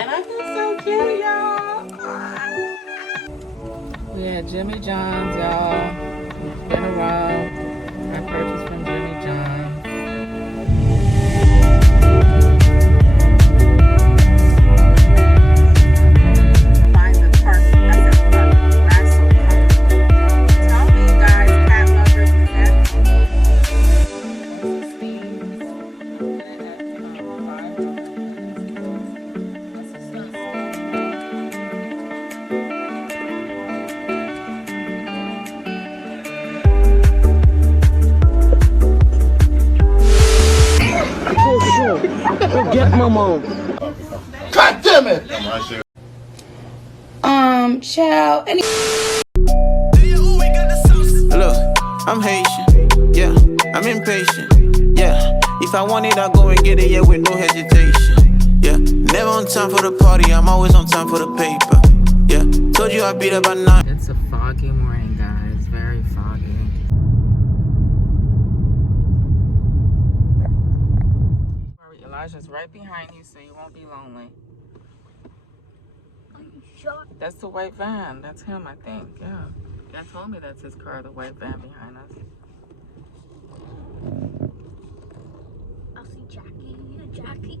And I feel so cute, y'all. We had Jimmy John's, y'all. It's been a while. I purchased from Jimmy John's. Find the park. That's the park. That's so comfortable. Tell me, guys, cat lovers, is that Get my mom. God damn it! Child, any Look, I'm Haitian, yeah, I'm impatient, yeah. If I want it, I'll go and get it, yeah, with no hesitation, yeah. Never on time for the party, I'm always on time for the paper, yeah. Told you I'd be there by 9. It's a foggy morning, guys, very foggy. Elijah's right behind you, so you won't be lonely. Are you sure? That's the white van. That's him, I think. Yeah. Dad told me that's his car, the white van behind us. I'll see Jackie. Jackie.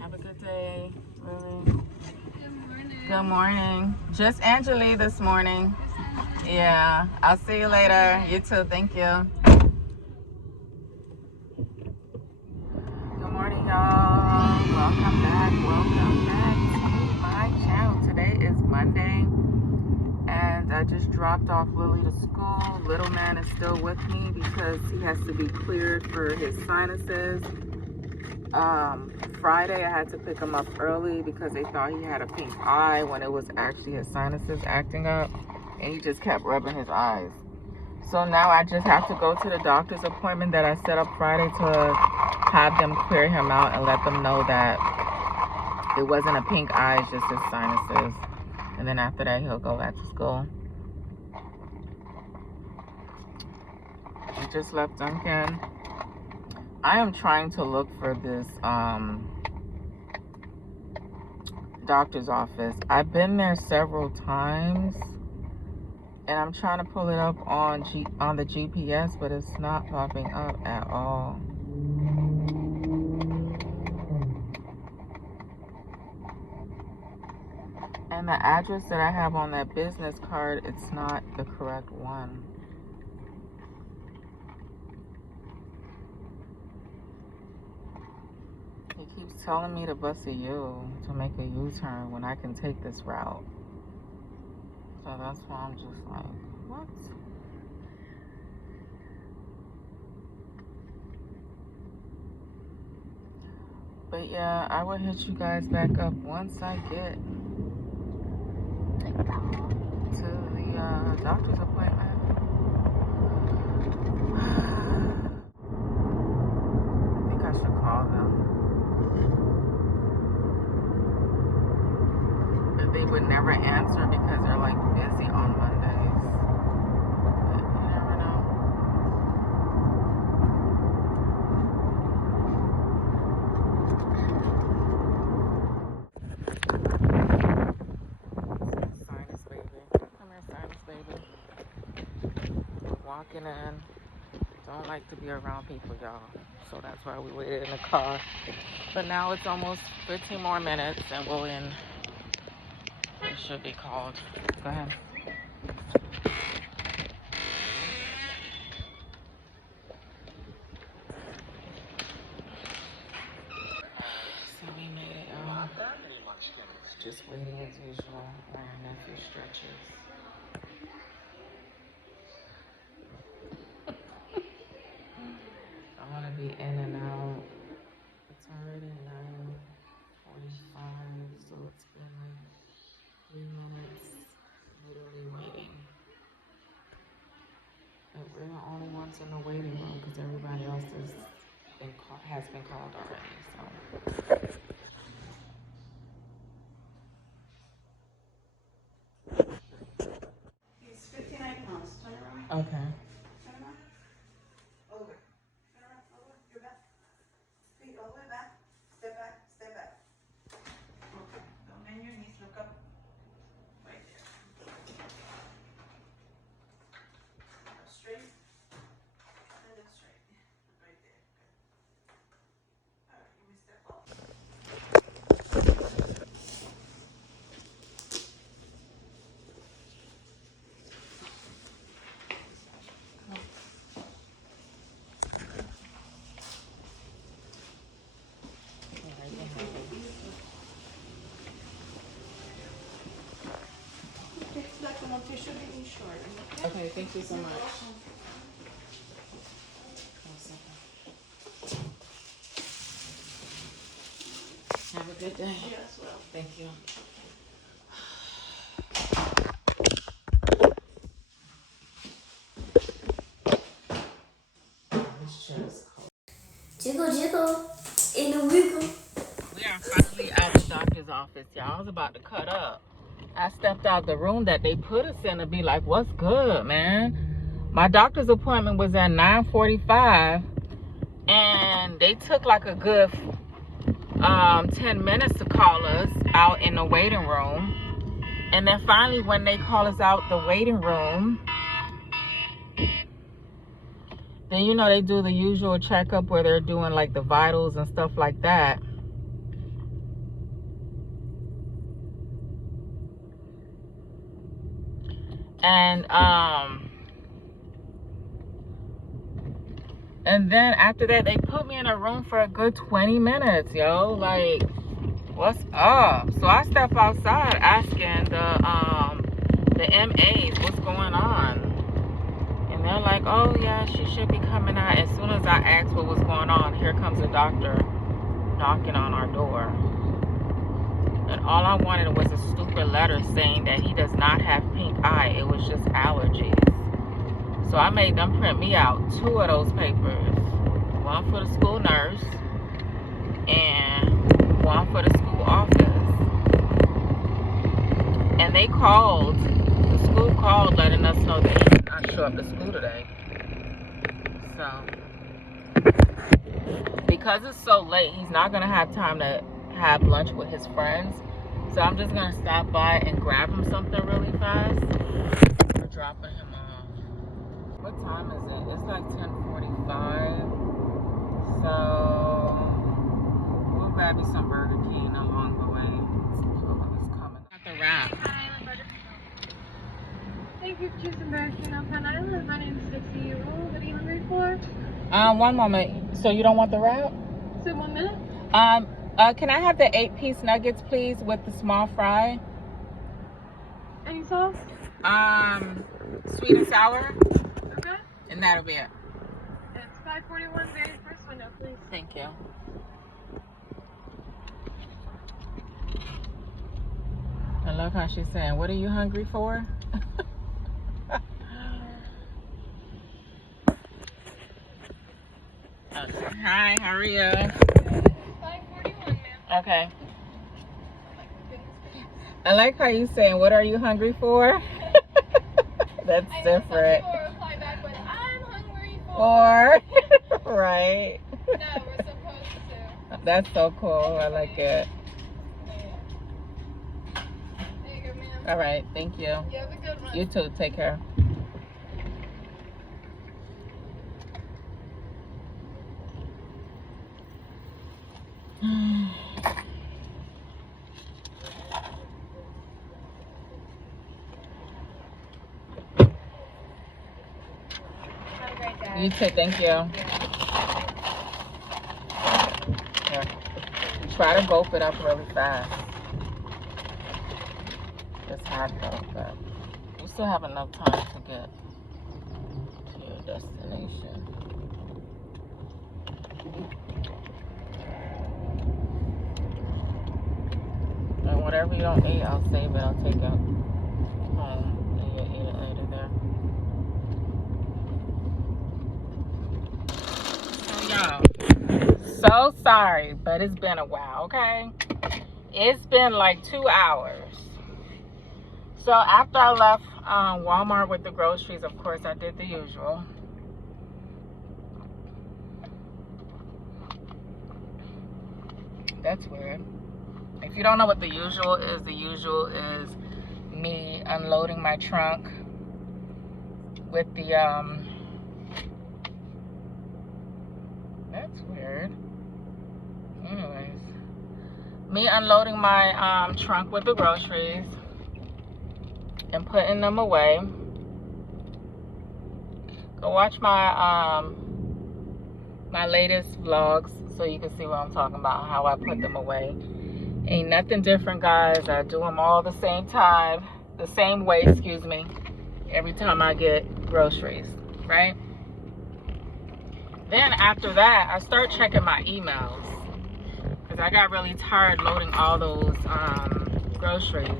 Have a good day, Lily. Good morning. Good morning. Just Angeli this morning. Yeah. I'll see you later. You too. Thank you. Good morning, y'all. Welcome back. Welcome back to my channel. Today is Monday, and I just dropped off Lily to school. Little man is still with me because he has to be cleared for his sinuses. Friday I had to pick him up early because they thought he had a pink eye when it was actually his sinuses acting up, and he just kept rubbing his eyes. So now I just have to go to the doctor's appointment that I set up Friday to have them clear him out and let them know that it wasn't a pink eye, it's just his sinuses. And then after that, he'll go back to school. I just left Duncan. I am trying to look for this doctor's office. I've been there several times, and I'm trying to pull it up on the GPS, but it's not popping up at all. And the address that I have on that business card, it's not the correct one. He keeps telling me to bust a U, to make a U-turn when I can take this route. So that's why I'm just like, what? But yeah, I will hit you guys back up once I get to the doctor's appointment. I think I should call them. But they would never answer because they're like busy on Mondays. But you never know. Sinus baby. Come here, sinus baby. Walking in. Don't like to be around people, y'all. So that's why we waited in the car. But now it's almost 15 more minutes and we'll in. It should be called. Go ahead. So we made it, y'all. Just waiting as usual while our nephew stretches. I want to be in and out. It's already 9:45, so it's been like 3 minutes literally waiting. But we're the only ones in the waiting room because everybody else has been called already. So. It's 59 pounds. Turn around. Okay. Over. Turn around, over, your back. Feet all the way back. Step back, step back. Okay, don't bend your knees, look up. Right there. Up straight. And up straight. Right there. Good. Alright, you may step off. Okay, thank you so much. Have a good day. You as well. Thank you. Jiggle, jiggle, in a wiggle. We are finally out of the doctor's office, y'all. I was about to cut up. I stepped out the room that they put us in to be like, what's good, man? My doctor's appointment was at 9:45, and they took like a good 10 minutes to call us out in the waiting room. And then finally, when they call us out the waiting room, then, you know, they do the usual checkup where they're doing like the vitals and stuff like that. And then after that, they put me in a room for a good 20 minutes, yo. Like, what's up? So I step outside asking the MAs what's going on. And they're like, oh yeah, she should be coming out. As soon as I asked what was going on, here comes a doctor knocking on our door. And all I wanted was a stupid letter saying that he does not have pink eye. It was just allergies. So I made them print me out 2 of those papers. One for the school nurse and one for the school office. And they called, the school called letting us know that he did not show up to school today. So, because it's so late, he's not going to have time to have lunch with his friends. So I'm just going to stop by and grab him something really fast. We're dropping him off. What time is it? It's like 10:45. So we'll grab you some Burger King along the way. It's coming. Got the wrap. Thank you for choosing Burger King on Penn Island. My name is Dixie. What are you hungry for? One moment. So you don't want the wrap? So 1 minute? Can I have the 8-piece nuggets, please, with the small fry? Any sauce? Sweet and sour. Okay. And that'll be it. It's 541, very first window, please. Thank you. I love how she's saying, what are you hungry for? Okay. Hi, how are you? 541, ma'am. Okay. I like how you saying, what are you hungry for? That's different. Some people reply back with, I'm hungry for. Right. No, we're supposed to. That's so cool. I like it. There you go, ma'am. All right. Thank you. You have a good one. You too. Take care. Have a great day. You too. Thank you. Here. Try to gulp it up really fast. It's hot though, but you still have enough time to get to your destination. And whatever you don't eat, I'll save it. I'll take it home and you'll eat it later there. So y'all, so sorry, but it's been a while, okay? It's been like 2 hours. So after I left Walmart with the groceries, of course, I did the usual. That's weird. If you don't know what the usual is me unloading my trunk with the that's weird. Anyways, me unloading my trunk with the groceries and putting them away. Go watch my my latest vlogs so you can see what I'm talking about, how I put them away. Ain't nothing different, guys. I do them all the same time, the same way, excuse me, every time I get groceries, right? Then after that, I start checking my emails because I got really tired loading all those groceries.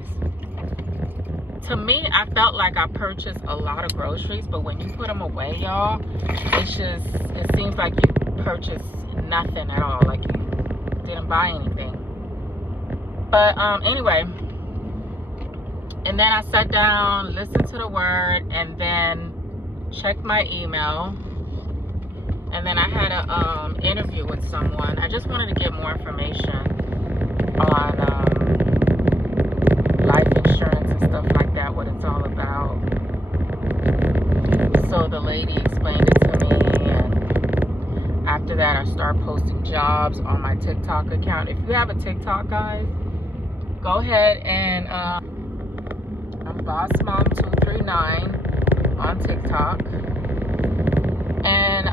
To me, I felt like I purchased a lot of groceries, but when you put them away, y'all, it seems like you purchased nothing at all, like you didn't buy anything. But anyway, and then I sat down, listened to the word, and then checked my email. And then I had an interview with someone. I just wanted to get more information on life insurance and stuff like that, what it's all about. So the lady explained it to me, and after that I started posting jobs on my TikTok account. If you have a TikTok, guys, go ahead and I'm BossMom239 on TikTok. And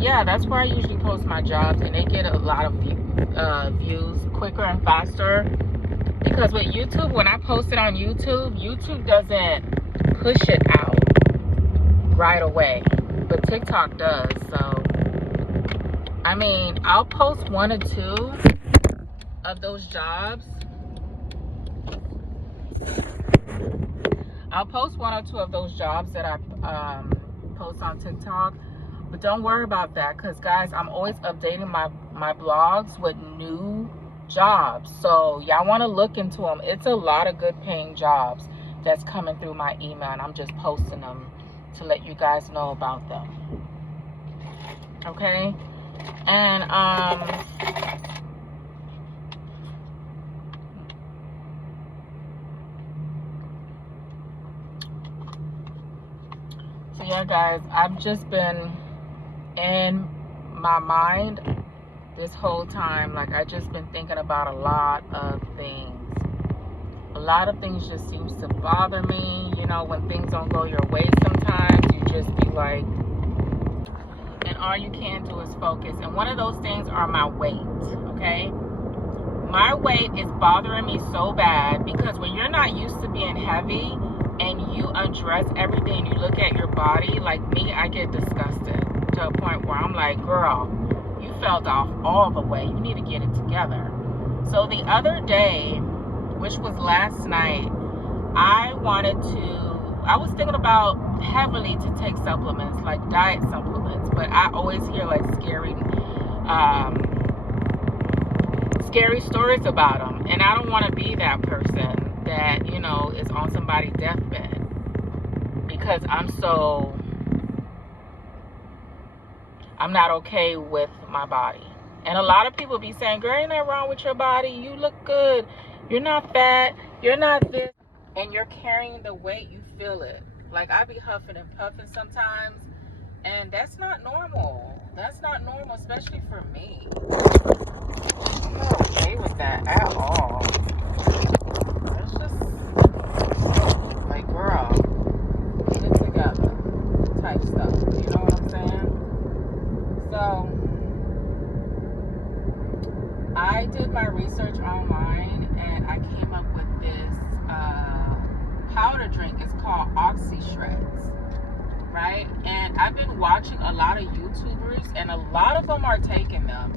yeah, that's where I usually post my jobs, and they get a lot of views quicker and faster. Because with YouTube, when I post it on YouTube, YouTube doesn't push it out right away, but TikTok does. So I mean, I'll post 1 or 2 of those jobs. I'll post 1 or 2 of those jobs that I post on TikTok. But don't worry about that, because guys, I'm always updating my blogs with new jobs. So y'all want to look into them. It's a lot of good paying jobs that's coming through my email, and I'm just posting them to let you guys know about them. Okay? And so yeah, guys, I've just been in my mind this whole time. Like, I just been thinking about a lot of things. A lot of things just seems to bother me. You know, when things don't go your way sometimes, you just be like, and all you can do is focus. And one of those things are my weight, okay? My weight is bothering me so bad, because when you're not used to being heavy and you undress everything, you look at your body, like me, I get disgusted to a point where I'm like, girl, you fell off all the way. You need to get it together. So the other day, which was last night, I was thinking about heavily to take supplements, like diet supplements, but I always hear like scary stories about them, and I don't want to be that person that, you know, is on somebody's deathbed, because I'm not okay with my body. And a lot of people be saying, girl, ain't nothing wrong with your body, you look good, you're not fat, you're not this, and you're carrying the weight, you feel it. Like, I be huffing and puffing sometimes, and that's not normal. That's not normal, especially for me. I'm not okay with that at all. It's just like, girl, get it together type stuff. You know what I'm saying? So I did my research online, and I came up with this powder drink. It's called Oxy Shreds, right? And I've been watching a lot of YouTubers, and a lot of them are taking them,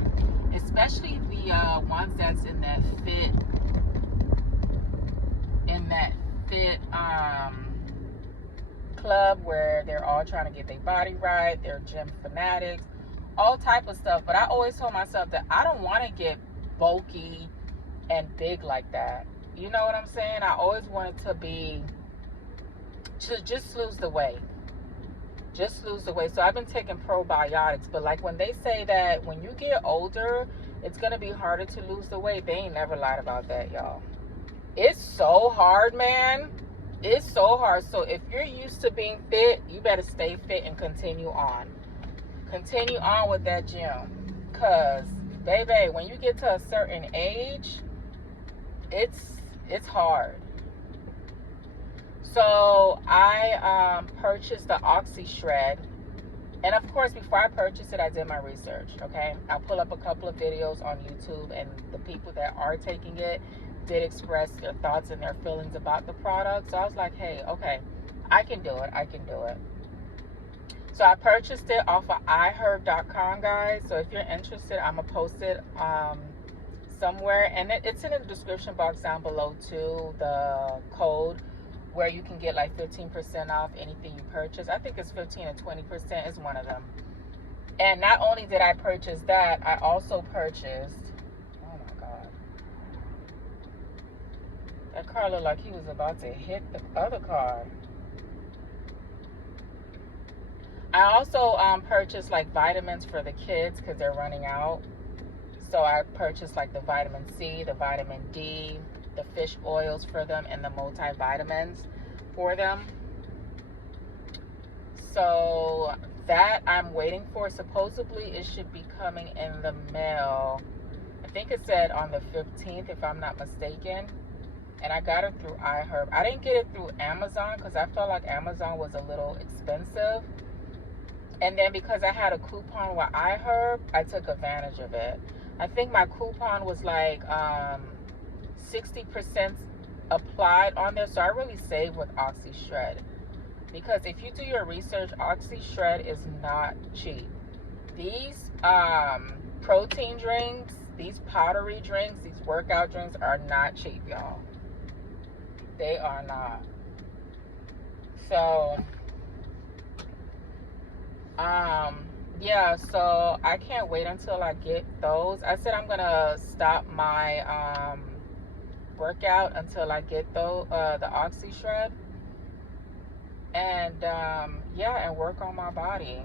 especially the ones that's in that fit club, where they're all trying to get their body right, they're gym fanatics, all type of stuff. But I always told myself that I don't want to get bulky and big like that. You know what I'm saying? I always wanted to be, to just lose the weight. Just lose the weight. So I've been taking probiotics, but like when they say that when you get older, it's going to be harder to lose the weight, they ain't never lied about that, y'all. It's so hard, man. It's so hard. So if you're used to being fit, you better stay fit and continue on. Continue on with that gym. Because, baby, when you get to a certain age, it's hard. So I purchased the Oxy Shred. And of course, before I purchased it, I did my research, okay? I'll pull up a couple of videos on YouTube, and the people that are taking it did express their thoughts and their feelings about the product. So I was like, hey, okay, I can do it. I can do it. So I purchased it off of iHerb.com, guys. So if you're interested, I'm going to post it somewhere. And it's in the description box down below, too, the code where you can get like 15% off anything you purchase. I think it's 15 or 20% is one of them. And not only did I purchase that, I also purchased, oh my God. That car looked like he was about to hit the other car. I also purchased like vitamins for the kids because they're running out. So I purchased like the vitamin C, the vitamin D, the fish oils for them, and the multivitamins for them. So that I'm waiting for. Supposedly it should be coming in the mail. I think it said on the 15th, if I'm not mistaken. And I got it through iHerb. I didn't get it through Amazon because I felt like Amazon was a little expensive. And then because I had a coupon with iHerb, I took advantage of it. I think my coupon was like 60% applied on there. So I really saved with Oxy Shred. Because if you do your research, Oxy Shred is not cheap. These protein drinks, these powdery drinks, these workout drinks are not cheap, y'all. They are not. So, yeah, so I can't wait until I get those. I said I'm going to stop my workout until I get the Oxy Shred. And, yeah, and work on my body.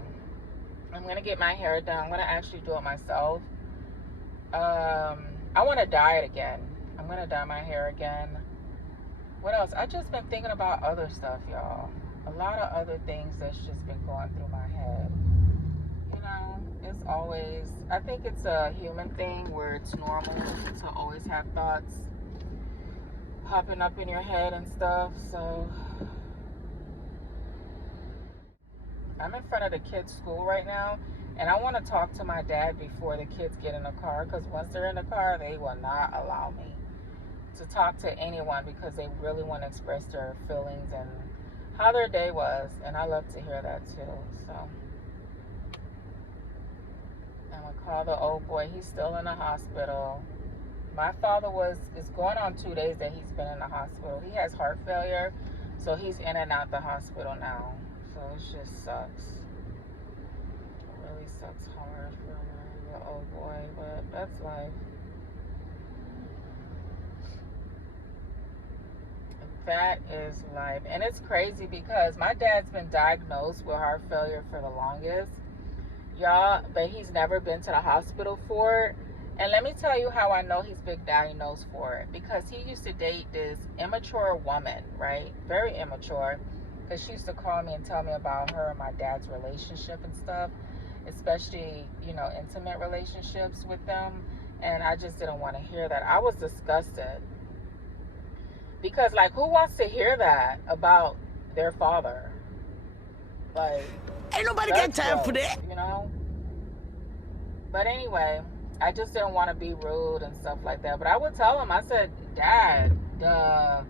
I'm going to get my hair done. I'm going to actually do it myself. I want to dye it again. I'm going to dye my hair again. What else? I just been thinking about other stuff, y'all. A lot of other things that's just been going through my head. You know, it's always, I think it's a human thing where it's normal to always have thoughts popping up in your head and stuff. So I'm in front of the kids' school right now, and I want to talk to my dad before the kids get in the car, because once they're in the car, they will not allow me to talk to anyone because they really want to express their feelings and how their day was, and I love to hear that too. So I'm gonna call the old boy. He's still in the hospital. My father is going on 2 days that he's been in the hospital. He has heart failure, so he's in and out the hospital now. So it just sucks. It really sucks hard for the old boy, but that's life. That is life. And it's crazy because my dad's been diagnosed with heart failure for the longest, y'all, but he's never been to the hospital for it. And let me tell you how I know he's been diagnosed for it. Because he used to date this immature woman, right? Very immature. Because she used to call me and tell me about her and my dad's relationship and stuff. Especially, you know, intimate relationships with them. And I just didn't want to hear that. I was disgusted. Because, like, who wants to hear that about their father? Like, ain't nobody got time for that, you know? But anyway, I just didn't want to be rude and stuff like that. But I would tell him, I said, Dad, the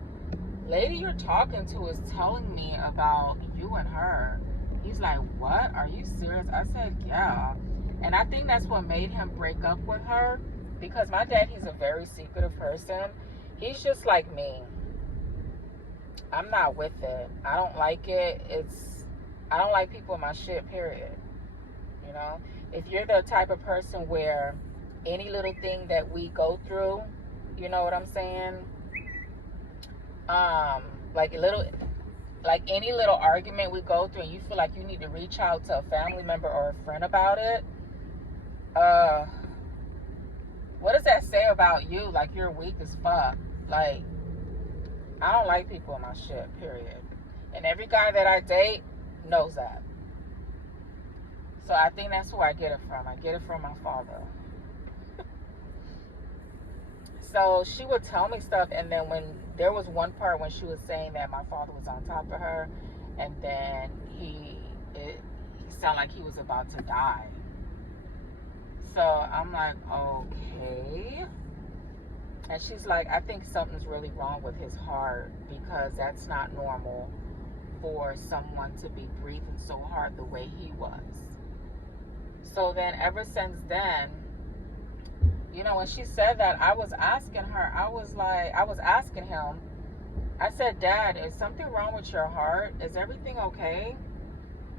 lady you're talking to is telling me about you and her. He's like, what? Are you serious? I said, yeah. And I think that's what made him break up with her. Because my dad, he's a very secretive person. He's just like me. I'm not with it. I don't like it. I don't like people in my shit, period. You know? If you're the type of person where any little thing that we go through, you know what I'm saying? like any little argument we go through and you feel like you need to reach out to a family member or a friend about it, what does that say about you? Like, you're weak as fuck. Like, I don't like people in my shit, period. And every guy that I date knows that. So I think that's who I get it from. I get it from my father. So she would tell me stuff, and then when there was one part when she was saying that my father was on top of her, and then he sounded like he was about to die. So I'm like, okay. And she's like, I think something's really wrong with his heart, because that's not normal for someone to be breathing so hard the way he was. So then ever since then, you know, when she said that, I was asking him, I said, Dad, is something wrong with your heart? Is everything okay?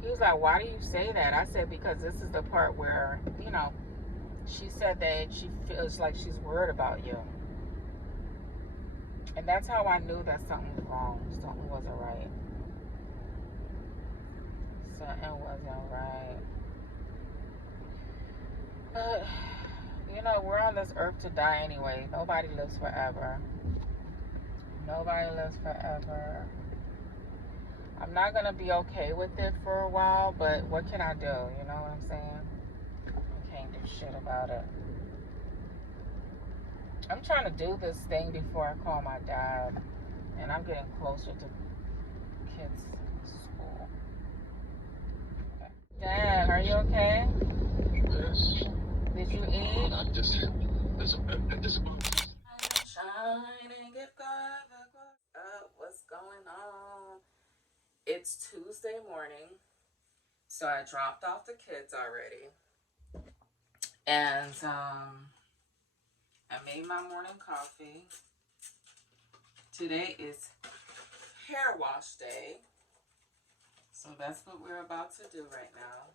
He was like, why do you say that? I said, because this is the part where, you know, she said that she feels like she's worried about you. And that's how I knew that something was wrong. Something wasn't right. Something wasn't right. But, you know, we're on this earth to die anyway. Nobody lives forever. Nobody lives forever. I'm not going to be okay with it for a while, but what can I do? You know what I'm saying? I can't do shit about it. I'm trying to do this thing before I call my dad, and I'm getting closer to kids' school. Dad, are you okay? Yes. Did you eat? I just Shine and get what's going on? It's Tuesday morning, so I dropped off the kids already, and I made my morning coffee. Today is hair wash day, so that's what we're about to do right now.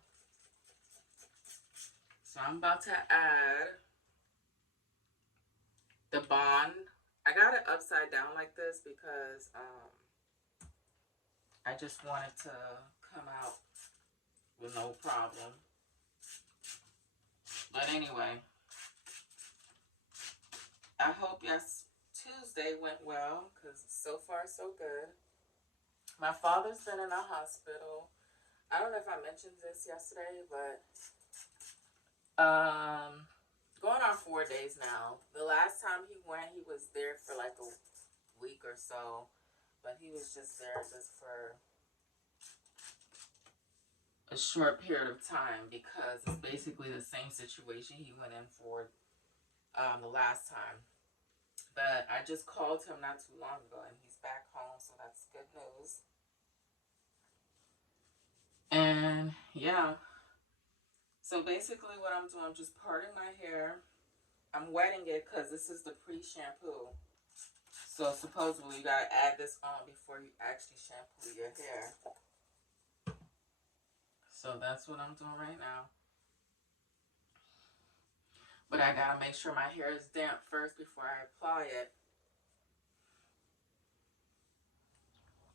So I'm about to add the bond. I got it upside down like this because I just want it to come out with no problem. But anyway, I hope Tuesday went well, because so far so good. My father's been in a hospital. I don't know if I mentioned this yesterday, but going on 4 days now. The last time he went, he was there for like a week or so, but he was just there just for a short period of time, because it's basically the same situation he went in for the last time. But I just called him not too long ago, and he's back home, so that's good news. And yeah, so basically what I'm doing, I'm just parting my hair. I'm wetting it because this is the pre-shampoo. So supposedly you gotta add this on before you actually shampoo your hair. So that's what I'm doing right now. But I gotta make sure my hair is damp first before I apply it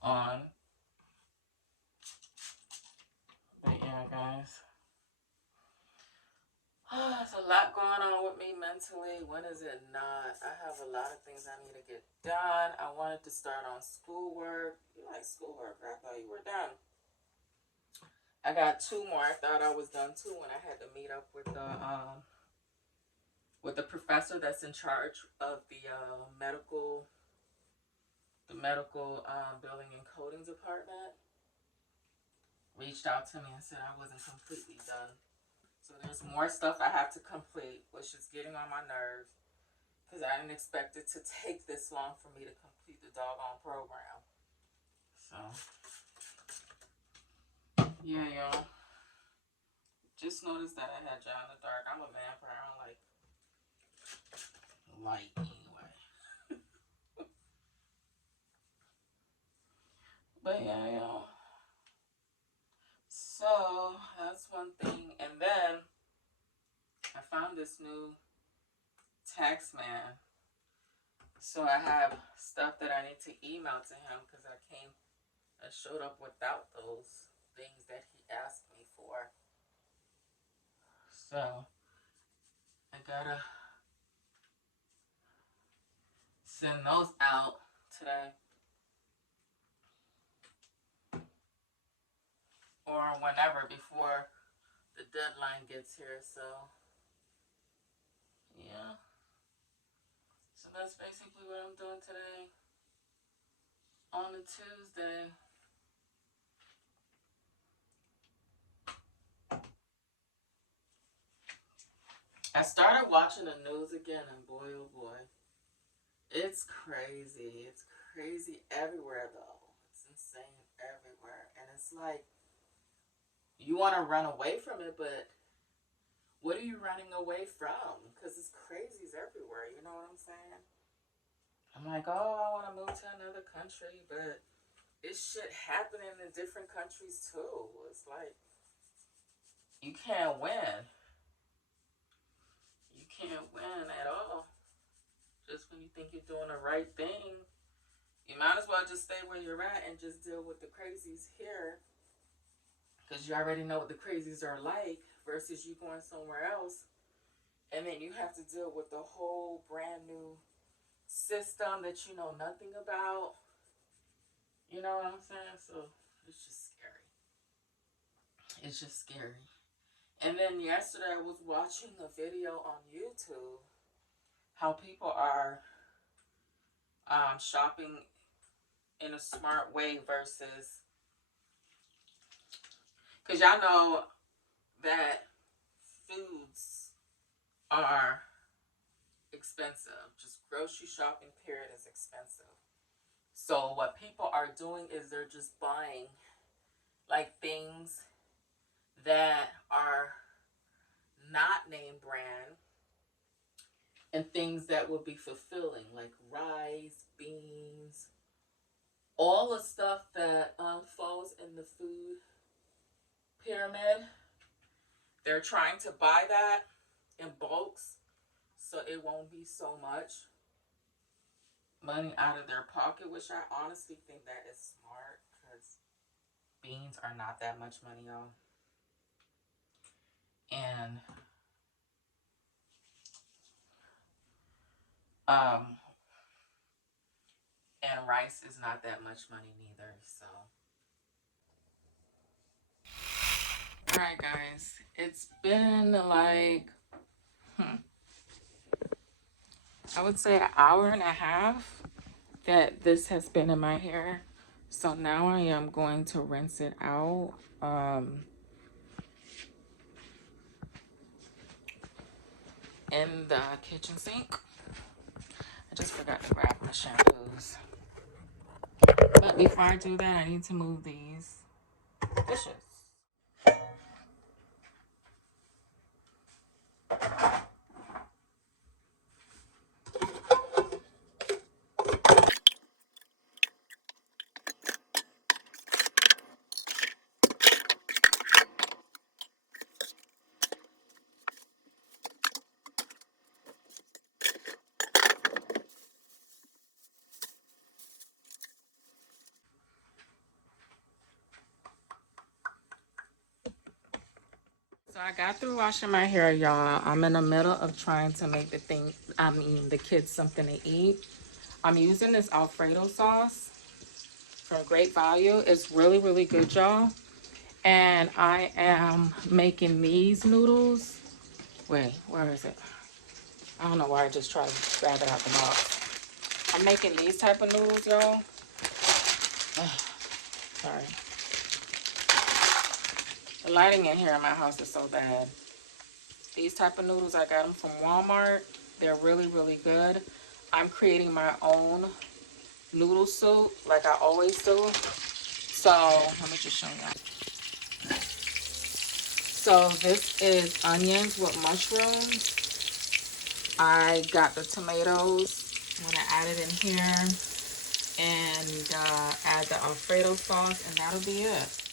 on. But yeah, guys. There's a lot going on with me mentally. When is it not? I have a lot of things I need to get done. I wanted to start on schoolwork. You like schoolwork? I thought you were done. I got 2 more. I thought I was done too when I had to meet up with the professor that's in charge of the medical building and coding department. Reached out to me and said I wasn't completely done. So there's more stuff I have to complete, which is getting on my nerves, because I didn't expect it to take this long for me to complete the doggone program. So, yeah, y'all. Just noticed that I had John in the dark. I'm a vampire. I don't like light anyway. But yeah, y'all. So, that's one thing. And then I found this new tax man So I have stuff that I need to email to him because I showed up without those things that he asked me for. So I gotta send those out today or whenever before the deadline gets here. So yeah, so that's basically what I'm doing today on a Tuesday. I started watching the news again, and boy oh boy, it's crazy. It's crazy everywhere though. It's insane everywhere. And it's like, you want to run away from it, but what are you running away from? Because it's crazies everywhere, you know what I'm saying? I'm like, oh, I want to move to another country, but it's shit happening in different countries too. It's like, you can't win. You can't win at all. Just when you think you're doing the right thing, you might as well just stay where you're at and just deal with the crazies here. Because you already know what the crazies are like versus you going somewhere else. And then you have to deal with the whole brand new system that you know nothing about. You know what I'm saying? So it's just scary. It's just scary. And then yesterday I was watching a video on YouTube how people are shopping in a smart way versus, because y'all know that foods are expensive. Just grocery shopping period is expensive. So what people are doing is they're just buying like things that are not name brand and things that will be fulfilling, like rice, beans, all the stuff that falls in the food pyramid. They're trying to buy that in bulks so it won't be so much money out of their pocket, which I honestly think that is smart because beans are not that much money, y'all. And rice is not that much money neither. So all right guys, it's been like I would say an hour and a half that this has been in my hair. So now I am going to rinse it out in the kitchen sink. I just forgot to grab my shampoos. But before I do that, I need to move these dishes. So I got through washing my hair, y'all. I'm in the middle of trying to make the kids something to eat. I'm using this Alfredo sauce from Great Value. It's really, really good, y'all. And I am making these noodles. Wait, where is it? I don't know why I just tried to grab it out the box. I'm making these type of noodles, y'all. Sorry. The lighting in here in my house is so bad. These type of noodles, I got them from Walmart. They're really, really good. I'm creating my own noodle soup like I always do. So let me just show you. So this is onions with mushrooms. I got the tomatoes. I'm gonna add it in here and add the Alfredo sauce, and that'll be it.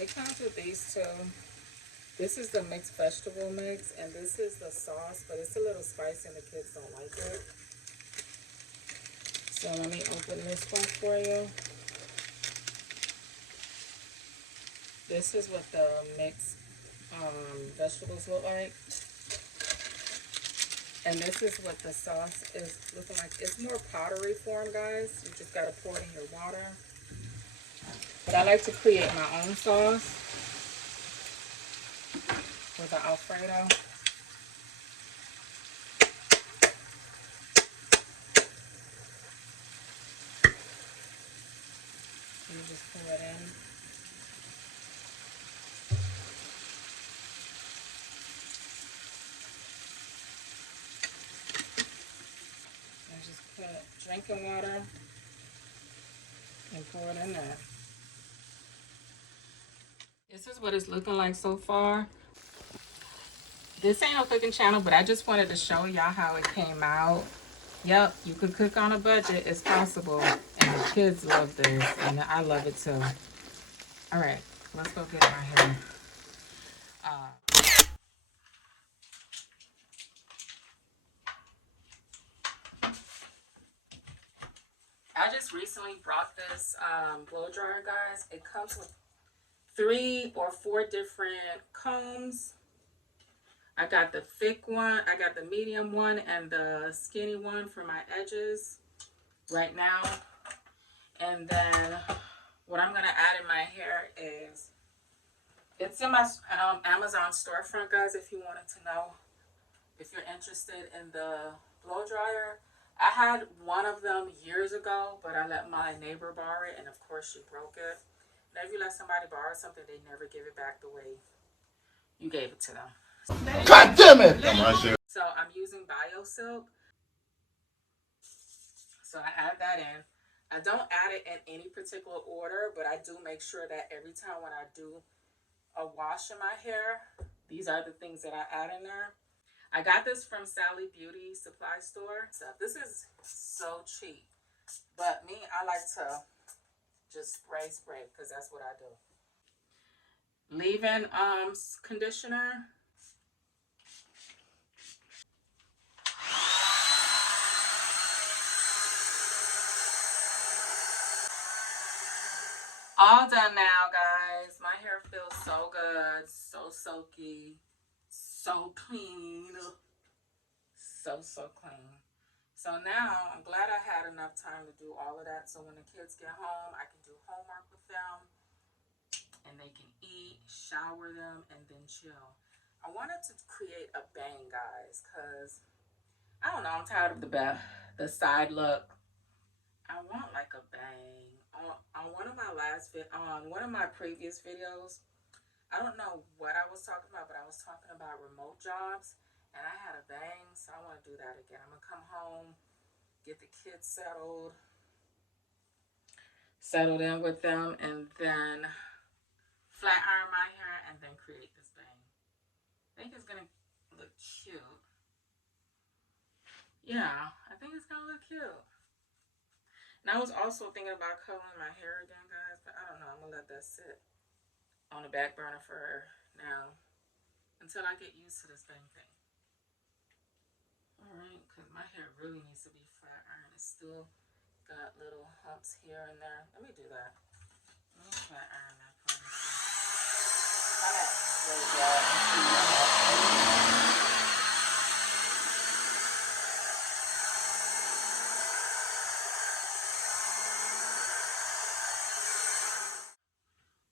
It comes with these two. This is the mixed vegetable mix, and this is the sauce, but it's a little spicy and the kids don't like it. So let me open this one for you. This is what the mixed vegetables look like. And this is what the sauce is looking like. It's more powdery form, guys. You just gotta pour it in your water. But I like to create my own sauce with the Alfredo. You just pour it in. And just put drinking water and pour it in there. This is what it's looking like so far. This ain't no cooking channel, but I just wanted to show y'all how it came out. Yep, you could cook on a budget. It's possible. And the kids love this, and I love it too. All right, let's go get my hair. I just recently brought this blow dryer, guys. It comes with 3 or 4 different combs. I got the thick one, I got the medium one, and the skinny one for my edges right now. And then what I'm gonna add in my hair is, it's in my Amazon storefront, guys, if you wanted to know, if you're interested in the blow dryer. I had one of them years ago, but I let my neighbor borrow it, and of course she broke it. Now if you let somebody borrow something, they never give it back the way you gave it to them. God damn it! So I'm using BioSilk. So I add that in. I don't add it in any particular order, but I do make sure that every time when I do a wash in my hair, these are the things that I add in there. I got this from Sally Beauty Supply Store. So this is so cheap. But me, I like to just spray because that's what I do. Leave-in conditioner. All done now, guys. My hair feels so good, so silky, so clean, so clean. So now I'm glad I had enough time to do all of that, so when the kids get home, I can do homework with them and they can eat, shower them, and then chill. I wanted to create a bang, guys, because I don't know, I'm tired of the side look. I want like a bang. On one of my one of my previous videos, I don't know what I was talking about, but I was talking about remote jobs, and I had a bang, so I want to do that again. I'm gonna come home, get the kids settled in with them, and then flat iron my hair, and then create this bang. I think it's gonna look cute. Yeah, I think it's gonna look cute. And I was also thinking about coloring my hair again, guys, but I don't know. I'm going to let that sit on the back burner for now until I get used to this bang thing. Alright, because my hair really needs to be flat iron. It's still got little humps here and there. Let me do that. Let me flat iron that part.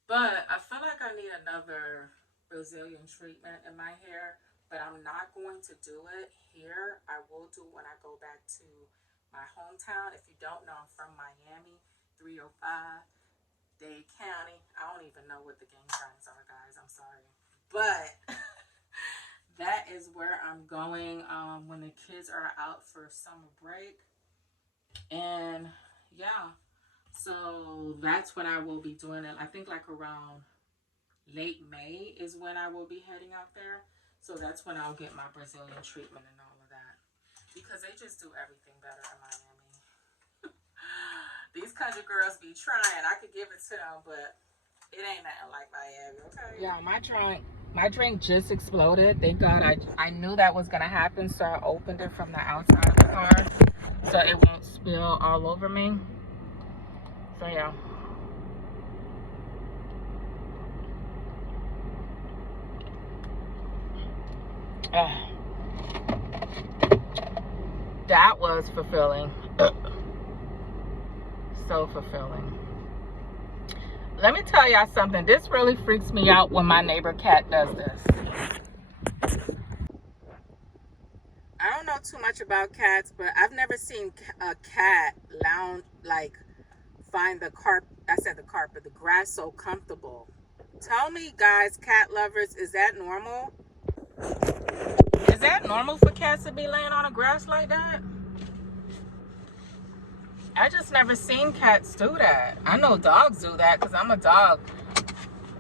But I feel like I need another Brazilian treatment in my hair, but I'm not going to do it here. I will do when I go back to my hometown. If you don't know, I'm from Miami, 305 Dade County. I don't even know what the gang signs are, guys. I'm sorry. But that is where I'm going when the kids are out for summer break. And yeah. So that's when I will be doing it. I think like around late May is when I will be heading out there. So that's when I'll get my Brazilian treatment and all of that. Because they just do everything better in Miami. These country girls be trying. I could give it to them, but It ain't nothing like Viagra, okay? Yeah, my drink just exploded. Thank God I knew that was gonna happen, so I opened it from the outside of the car so it won't spill all over me. So yeah. That was fulfilling. So fulfilling. Let me tell y'all something. This really freaks me out when my neighbor cat does this. I don't know too much about cats, but I've never seen a cat lounge, like find the the grass so comfortable. Tell me, guys, cat lovers, is that normal? Is that normal for cats to be laying on the grass like that? I just never seen cats do that. I know dogs do that because I'm a dog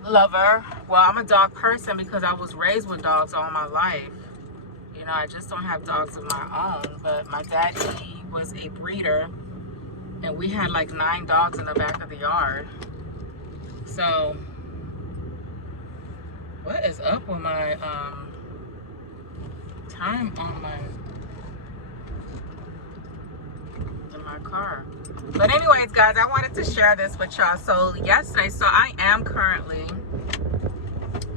lover. Well, I'm a dog person because I was raised with dogs all my life. You know, I just don't have dogs of my own, but my daddy was a breeder and we had like 9 dogs in the back of the yard. So what is up with my time on my car? But anyways, guys, I wanted to share this with y'all. So yesterday, so I am currently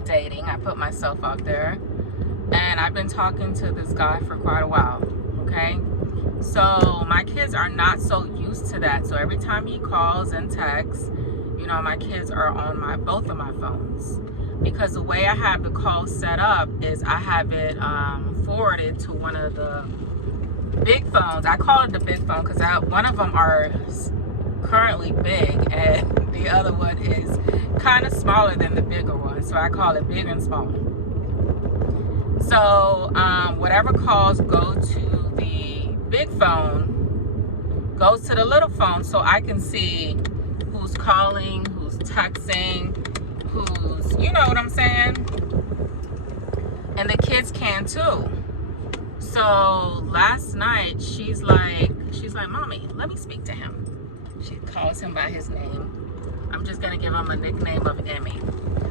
dating. I put myself out there and I've been talking to this guy for quite a while. Okay, so my kids are not so used to that. So every time he calls and texts, you know, my kids are on both of my phones, because the way I have the call set up is I have it forwarded to one of the big phones. I call it the big phone because one of them are currently big and the other one is kind of smaller than the bigger one, so I call it big and small. So whatever calls go to the big phone goes to the little phone, so I can see who's calling, who's texting, who's, you know what I'm saying, and the kids can too. So last night she's like, Mommy, let me speak to him. She calls him by his name. I'm just gonna give him a nickname of Emmy.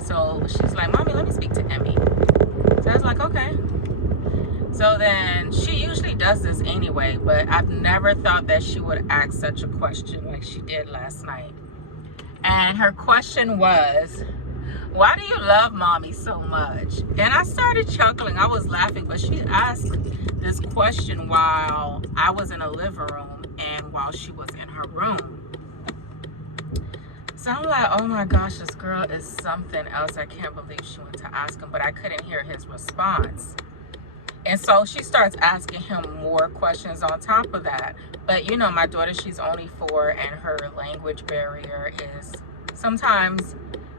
So she's like, Mommy, let me speak to Emmy. So I was like, okay. So then she usually does this anyway, but I've never thought that she would ask such a question like she did last night. And her question was, why do you love Mommy so much? And I started chuckling. I was laughing, but she asked this question while I was in a living room and while she was in her room. So I'm like, oh my gosh, this girl is something else. I can't believe she went to ask him, but I couldn't hear his response. And so she starts asking him more questions on top of that. But you know, my daughter, she's only 4 and her language barrier is sometimes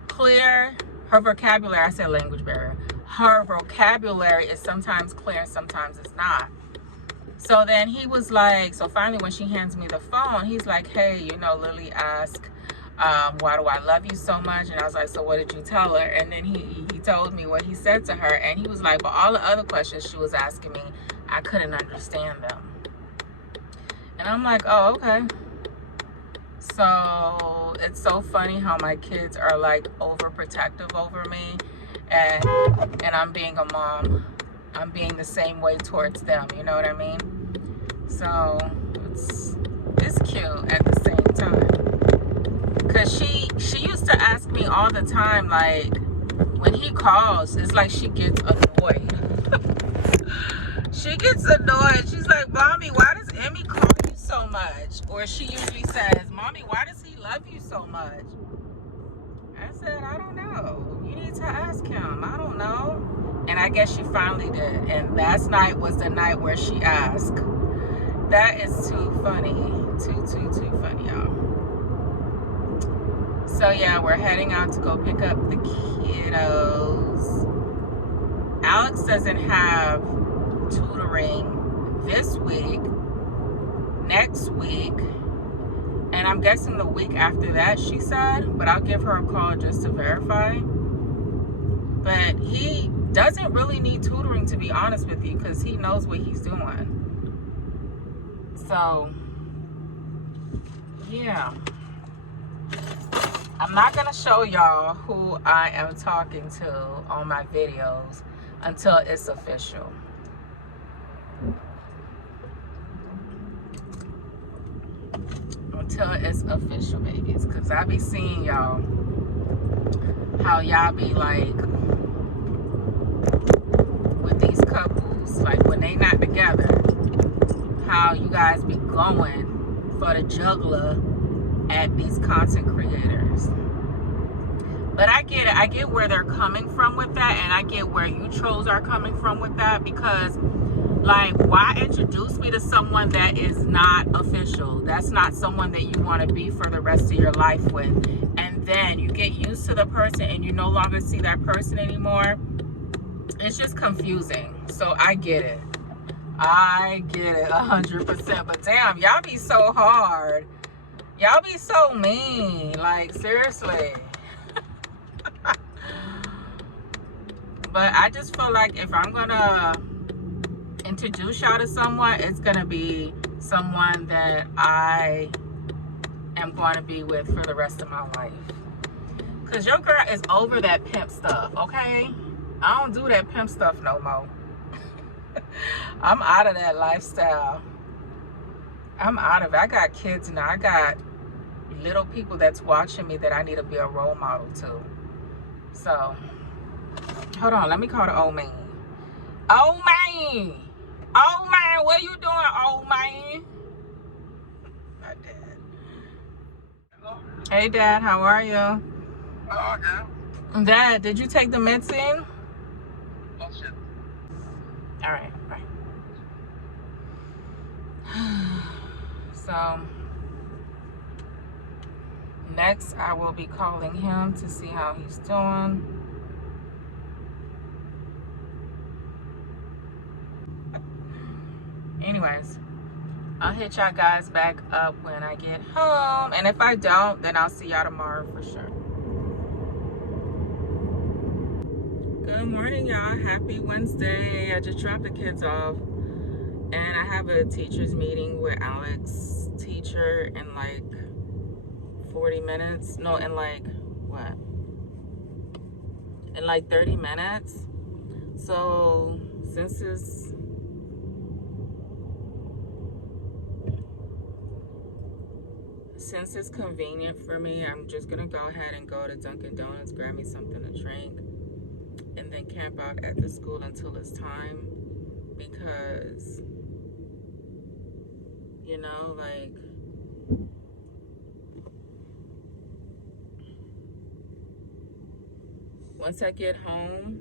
clear. Her vocabulary, I said language barrier. Her vocabulary is sometimes clear, sometimes it's not. So then he was like, so finally when she hands me the phone, he's like, hey, you know, Lily asked, why do I love you so much? And I was like, so what did you tell her? And then he told me what he said to her. And he was like, but all the other questions she was asking me, I couldn't understand them. And I'm like, oh, okay. So it's so funny how my kids are like overprotective over me, and I'm being a mom. I'm being the same way towards them, you know what I mean? So it's cute at the same time. Cause she used to ask me all the time, like when he calls, it's like she gets annoyed. She gets annoyed. She's like, Mommy, why does Emmy call you so much? Or she usually says, Mommy, why does he love you so much? I said, I don't know. You need to ask him. I don't know. And I guess she finally did. And last night was the night where she asked. That is too funny. Too funny, y'all. So yeah, we're heading out to go pick up the kiddos. Alex doesn't have tutoring this week, next week, and I'm guessing the week after that, she said, but I'll give her a call just to verify. But he doesn't really need tutoring, to be honest with you, because he knows what he's doing. So yeah, I'm not gonna show y'all who I am talking to on my videos until it's official. Until it's official, babies. Cause I be seeing y'all, how y'all be like with these couples, like when they not together, how you guys be going for the juggler at these content creators. But I get it. I get where they're coming from with that, and I get where you trolls are coming from with that, because like, why introduce me to someone that is not official? That's not someone that you want to be for the rest of your life with. And then you get used to the person and you no longer see that person anymore. It's just confusing. So I get it. I get it 100%. But damn, y'all be so hard. Y'all be so mean. Like, seriously. But I just feel like if I'm gonna introduce y'all to someone, it's gonna be someone that I am going to be with for the rest of my life. Cause your girl is over that pimp stuff, okay? I don't do that pimp stuff no more. I'm out of that lifestyle. I'm out of it. I got kids now. I got little people that's watching me that I need to be a role model to. So, hold on. Let me call the old man. Old man! Old man, what you doing, old man? My dad. Hello? Hey, Dad. How are you? Oh, okay. Dad, did you take the medicine? Oh, shit. All right. Bye. So, next I will be calling him to see how he's doing. Anyways, I'll hit y'all guys back up when I get home. And if I don't, then I'll see y'all tomorrow for sure. Good morning, y'all. Happy Wednesday. I just dropped the kids off. And I have a teacher's meeting with Alex, teacher, in like 40 minutes. No, in like, what? In like 30 minutes. So, since it's convenient for me, I'm just gonna go ahead and go to Dunkin' Donuts, grab me something to drink, and then camp out at the school until it's time. Because, you know, like, once I get home,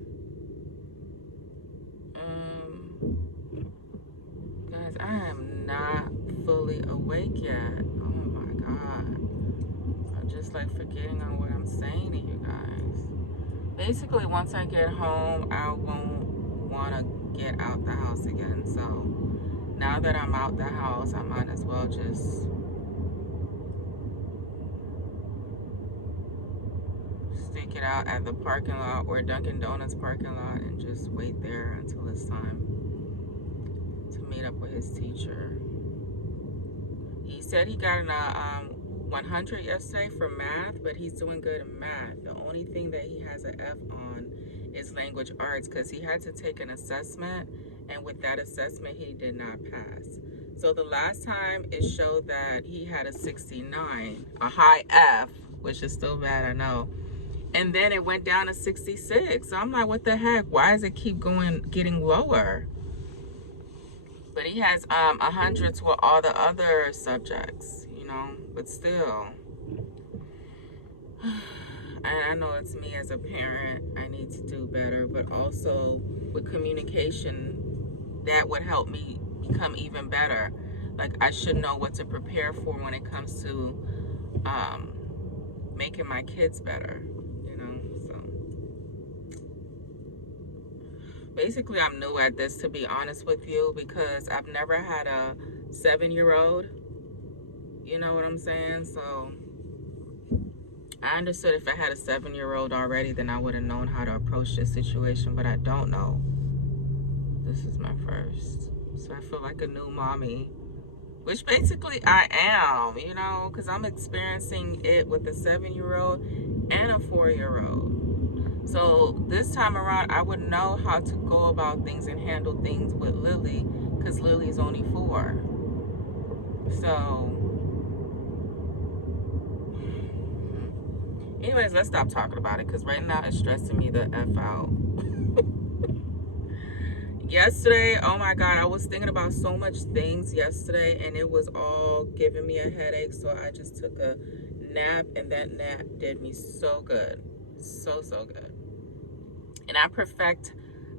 guys, I am not fully awake yet. Oh my God. I'm just like forgetting on what I'm saying to you guys. Basically, once I get home, I won't want to get out the house again. So now that I'm out the house, I might as well just stick it out at the parking lot or Dunkin' Donuts parking lot and just wait there until it's time to meet up with his teacher. He said he got an 100 yesterday for math, but he's doing good in math. The only thing that he has an F on is language arts, because he had to take an assessment, and with that assessment he did not pass. So the last time it showed that he had a 69, a high F, which is still bad, I know, and then it went down to 66. So I'm like, what the heck, why does it keep getting lower? But he has 100s with all the other subjects, you know, but still. And I know it's me as a parent, I need to do better, but also with communication, that would help me become even better. Like, I should know what to prepare for when it comes to making my kids better, you know, so. Basically, I'm new at this, to be honest with you, because I've never had a 7-year-old, you know what I'm saying? So I understood if I had a 7-year-old already, then I would have known how to approach this situation, but I don't know. This is my first. So I feel like a new mommy which basically I am, you know, because I'm experiencing it with a 7-year-old and a 4-year-old. So this time around, I would know how to go about things and handle things with Lily, because Lily's only 4. So anyways, let's stop talking about it, because right now it's stressing me the F out. Yesterday, oh my God, I was thinking about so much things yesterday, and it was all giving me a headache. So I just took a nap, and that nap did me so good. So good. And I perfect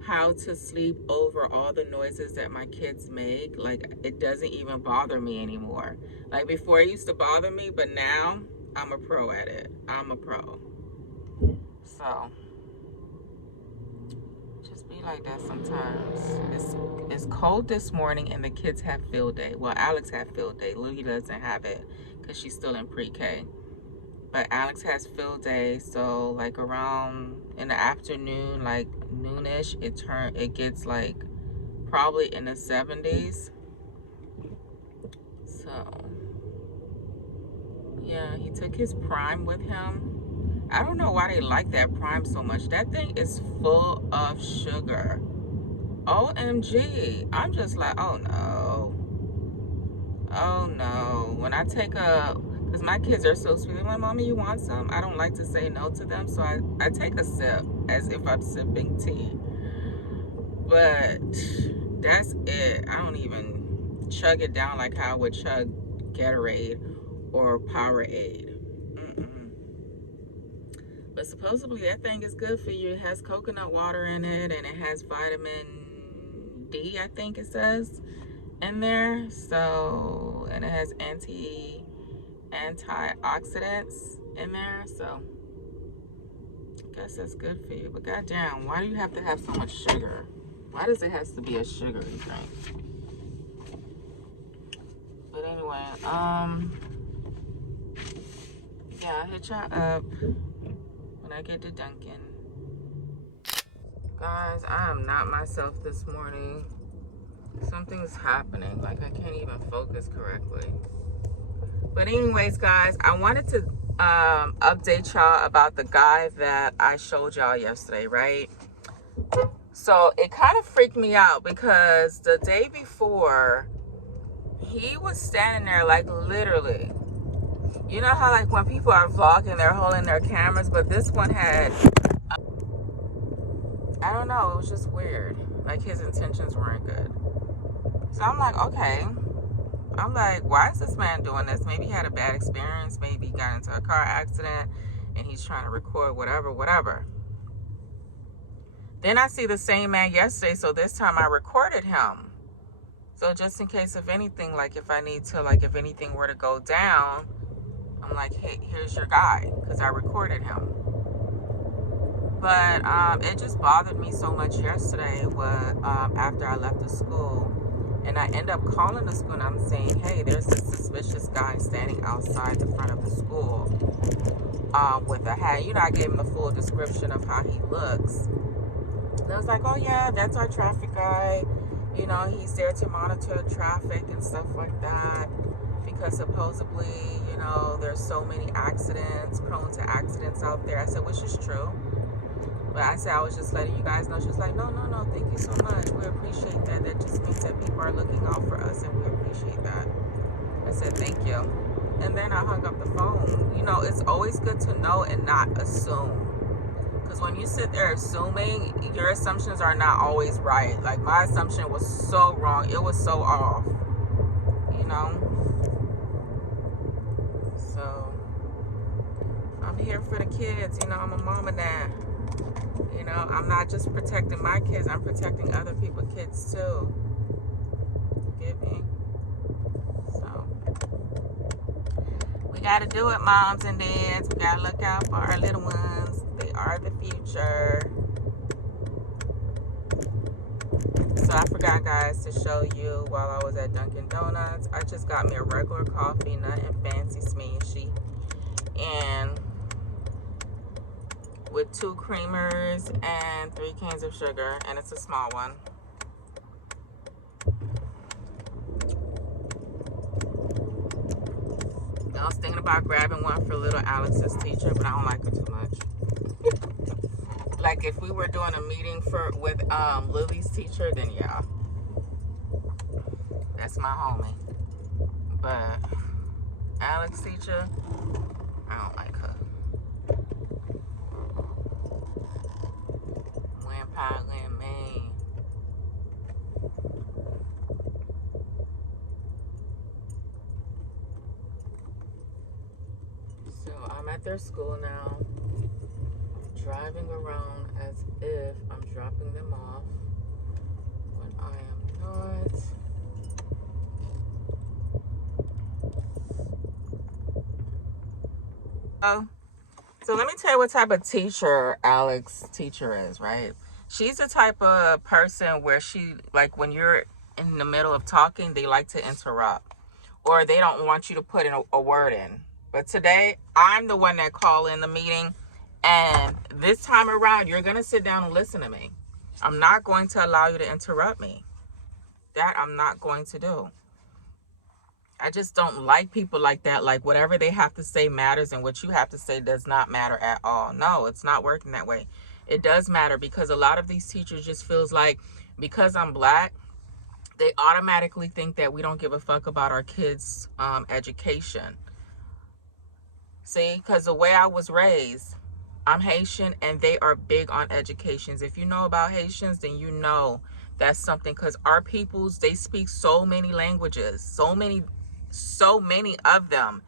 how to sleep over all the noises that my kids make. Like, it doesn't even bother me anymore. Like, before it used to bother me, but now I'm a pro at it. I'm a pro. So be like that sometimes. It's cold this morning, and the kids have field day. Well, Alex had field day. Lily doesn't have it because she's still in pre-K. But Alex has field day, so like around in the afternoon, like noonish, it gets like probably in the 70s. So yeah, he took his Prime with him. I don't know why they like that Prime so much. That thing is full of sugar. OMG. I'm just like, oh no. Oh no. When I take because my kids are so sweet. They're like, Mommy, you want some? I don't like to say no to them. So I take a sip as if I'm sipping tea. But that's it. I don't even chug it down like how I would chug Gatorade or Powerade. But supposedly that thing is good for you. It has coconut water in it, and it has vitamin D, I think it says, in there. So, and it has antioxidants in there. So I guess that's good for you. But goddamn, why do you have to have so much sugar? Why does it have to be a sugary drink? But anyway, yeah, I'll hit y'all up when I get to Dunkin'. Guys, I am not myself this morning. Something's happening. Like, I can't even focus correctly. But anyways, guys, I wanted to update y'all about the guy that I showed y'all yesterday, right? So it kind of freaked me out because the day before, he was standing there, like, literally. You know how, like, when people are vlogging, they're holding their cameras, but this one had, I don't know, it was just weird. Like, his intentions weren't good. So I'm like, okay. I'm like, why is this man doing this? Maybe he had a bad experience. Maybe he got into a car accident and he's trying to record whatever. Then I see the same man yesterday, so this time I recorded him. So just in case of anything, like if I need to, like if anything were to go down, I'm like, hey, here's your guy, because I recorded him. But it just bothered me so much yesterday after I left the school. And I end up calling the school and I'm saying, hey, there's this suspicious guy standing outside the front of the school with a hat. You know, I gave him a full description of how he looks. And I was like, oh yeah, that's our traffic guy. You know, he's there to monitor traffic and stuff like that. Because supposedly, you know, there's so many accidents, prone to accidents out there. I said, which is true. But I said, I was just letting you guys know. She was like, no, thank you so much. We appreciate that. That just means that people are looking out for us, and we appreciate that. I said, thank you. And then I hung up the phone. You know, it's always good to know and not assume. Because when you sit there assuming, your assumptions are not always right. Like, my assumption was so wrong. It was so off. You know? So, I'm here for the kids. You know, I'm a mama now. You know, I'm not just protecting my kids, I'm protecting other people's kids too. Get me? So, we gotta do it, moms and dads. We gotta look out for our little ones. They are the future. So I forgot, guys, to show you while I was at Dunkin' Donuts. I just got me a regular coffee, nothing fancy smashy. And with 2 creamers and 3 cans of sugar, and it's a small one. I was thinking about grabbing one for little Alex's teacher, but I don't like her too much. Like if we were doing a meeting with Lily's teacher, then yeah, that's my homie. But Alex's teacher, I don't like her. Wind, Maine. So I'm at their school now, driving around as if I'm dropping them off when I am not. Oh, so let me tell you what type of teacher Alex's teacher is, right? She's the type of person where she, like when you're in the middle of talking, they like to interrupt or they don't want you to put in a word in. But today, I'm the one that called in the meeting, and this time around, you're going to sit down and listen to me. I'm not going to allow you to interrupt me. That I'm not going to do. I just don't like people like that. Like whatever they have to say matters and what you have to say does not matter at all. No, it's not working that way. It does matter because a lot of these teachers just feels like because I'm black, they automatically think that we don't give a fuck about our kids' education. See, because the way I was raised, I'm Haitian and they are big on educations. If you know about Haitians, then you know that's something because our peoples, they speak so many languages, so many of them.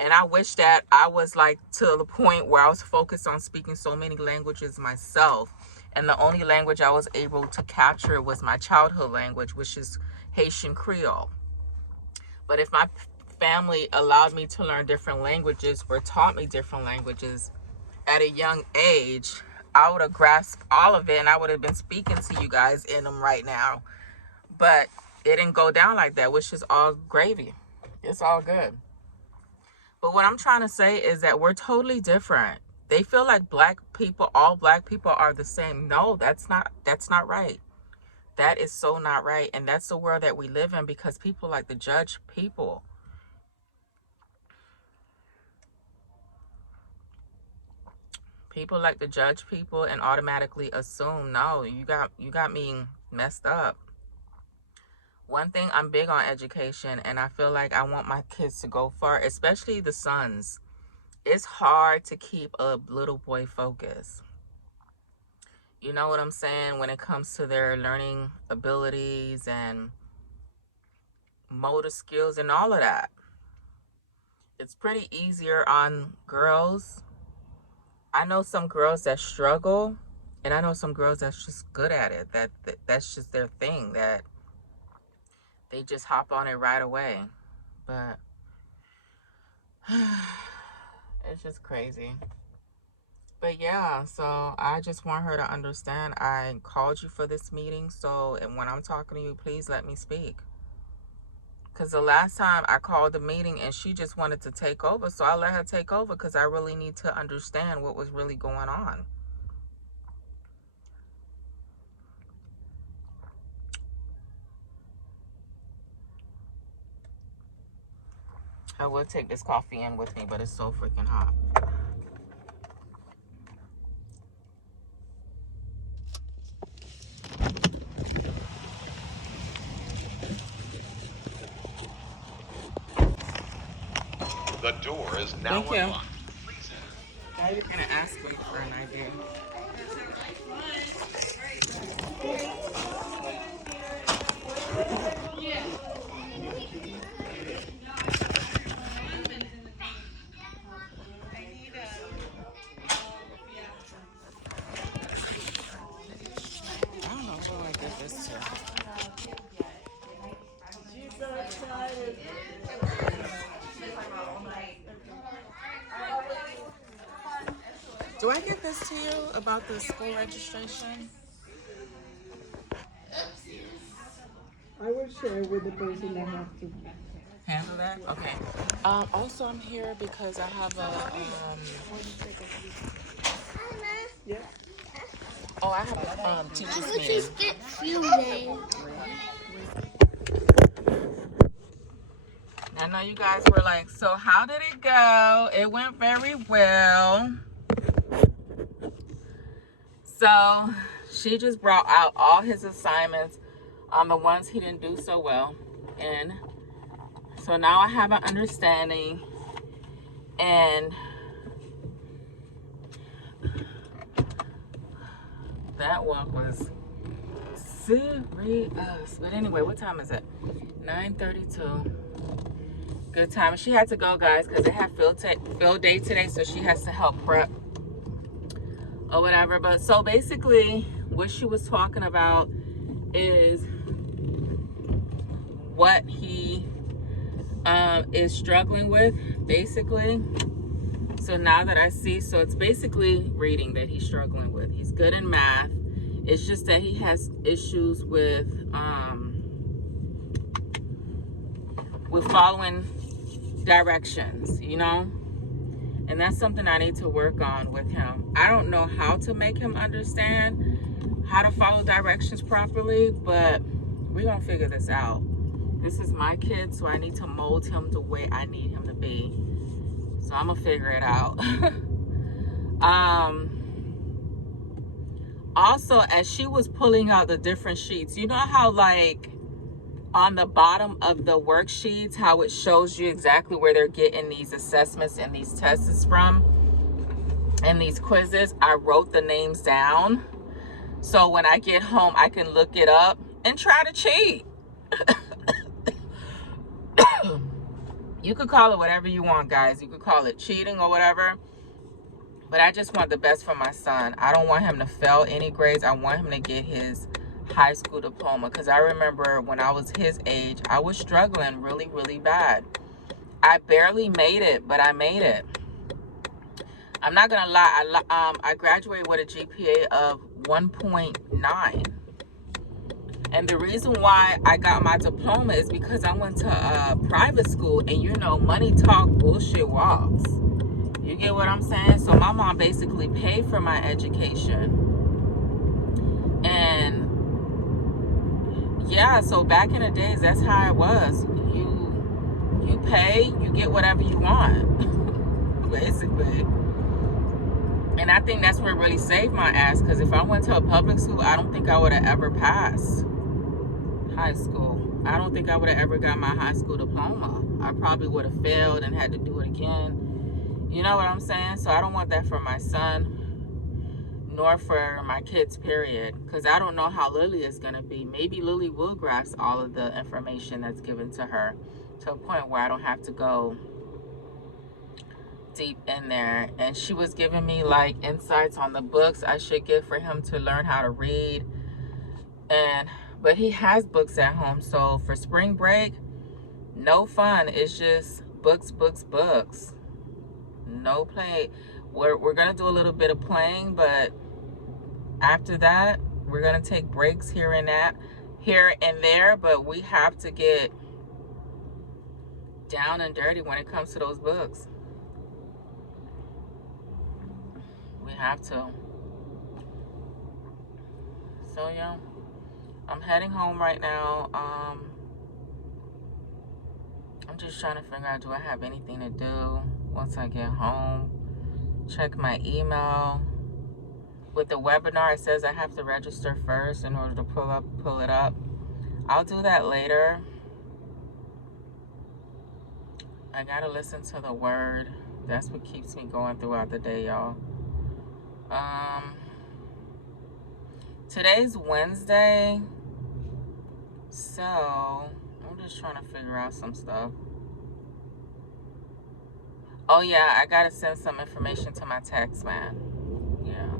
And I wish that I was like to the point where I was focused on speaking so many languages myself. And the only language I was able to capture was my childhood language, which is Haitian Creole. But if my family allowed me to learn different languages or taught me different languages at a young age, I would have grasped all of it and I would have been speaking to you guys in them right now. But it didn't go down like that, which is all gravy. It's all good. But what I'm trying to say is that we're totally different. They feel like black people, all black people are the same. No, that's not right. That is so not right. And that's the world that we live in because people like to judge people. People like to judge people and automatically assume, no, you got me messed up. One thing, I'm big on education, and I feel like I want my kids to go far, especially the sons. It's hard to keep a little boy focused. You know what I'm saying? When it comes to their learning abilities and motor skills and all of that. It's pretty easier on girls. I know some girls that struggle, and I know some girls that's just good at it. That's just their thing, that they just hop on it right away. But it's just crazy. But yeah, so I just want her to understand I called you for this meeting. So, and when I'm talking to you, please let me speak. Because the last time I called the meeting and she just wanted to take over. So I let her take over because I really need to understand what was really going on. I would take this coffee in with me, but it's so freaking hot. The door is now unlocked. Now you're gonna ask me for an idea. I don't know who I give this to. Do I give this to you about the school registration? I will share with the person that has to handle that. Okay. Also, I'm here because I have a. Yeah. Oh, I have a teachers meeting. Now know you guys were like, so how did it go? It went very well. So she just brought out all his assignments on the ones he didn't do so well. And so now I have an understanding. And that one was serious. But anyway, what time is it? 9:32. Good time. She had to go, guys, because they have field day today, so she has to help prep or whatever. But so basically what she was talking about is what he is struggling with, basically. So now that I see, so it's basically reading that he's struggling with. He's good in math. It's just that he has issues with following directions, you know? And that's something I need to work on with him. I don't know how to make him understand how to follow directions properly, but we're gonna figure this out. This is my kid, so I need to mold him the way I need him to be. So I'm gonna figure it out. Also, as she was pulling out the different sheets, you know how like on the bottom of the worksheets, how it shows you exactly where they're getting these assessments and these tests from and these quizzes? I wrote the names down so when I get home I can look it up and try to cheat. You could call it whatever you want, guys. You could call it cheating or whatever, but I just want the best for my son. I don't want him to fail any grades. I want him to get his high school diploma, because I remember when I was his age, I was struggling really, really bad. I barely made it, but I made it. I'm not gonna lie, I graduated with a GPA of 1.9. And the reason why I got my diploma is because I went to a private school, and you know, money talk, bullshit walks. You get what I'm saying? So my mom basically paid for my education. And yeah, so back in the days, that's how it was. You pay, you get whatever you want, basically. And I think that's what really saved my ass, because if I went to a public school, I don't think I would have ever passed high school. I don't think I would have ever got my high school diploma. I probably would have failed and had to do it again. You know what I'm saying? So I don't want that for my son, nor for my kids, period. Because I don't know how Lily is going to be. Maybe Lily will grasp all of the information that's given to her to a point where I don't have to go deep in there. And she was giving me like insights on the books I should get for him to learn how to read. But he has books at home. So for spring break, no fun. It's just books, books, books. No play. We're going to do a little bit of playing, but after that, we're going to take breaks here and there, but we have to get down and dirty when it comes to those books. We have to. So yeah, I'm heading home right now. I'm just trying to figure out, do I have anything to do once I get home? Check my email. With the webinar, it says I have to register first in order to pull it up. I'll do that later. I gotta listen to the word. That's what keeps me going throughout the day, y'all. Today's Wednesday, so I'm just trying to figure out some stuff. Oh yeah, I gotta send some information to my text man. Yeah,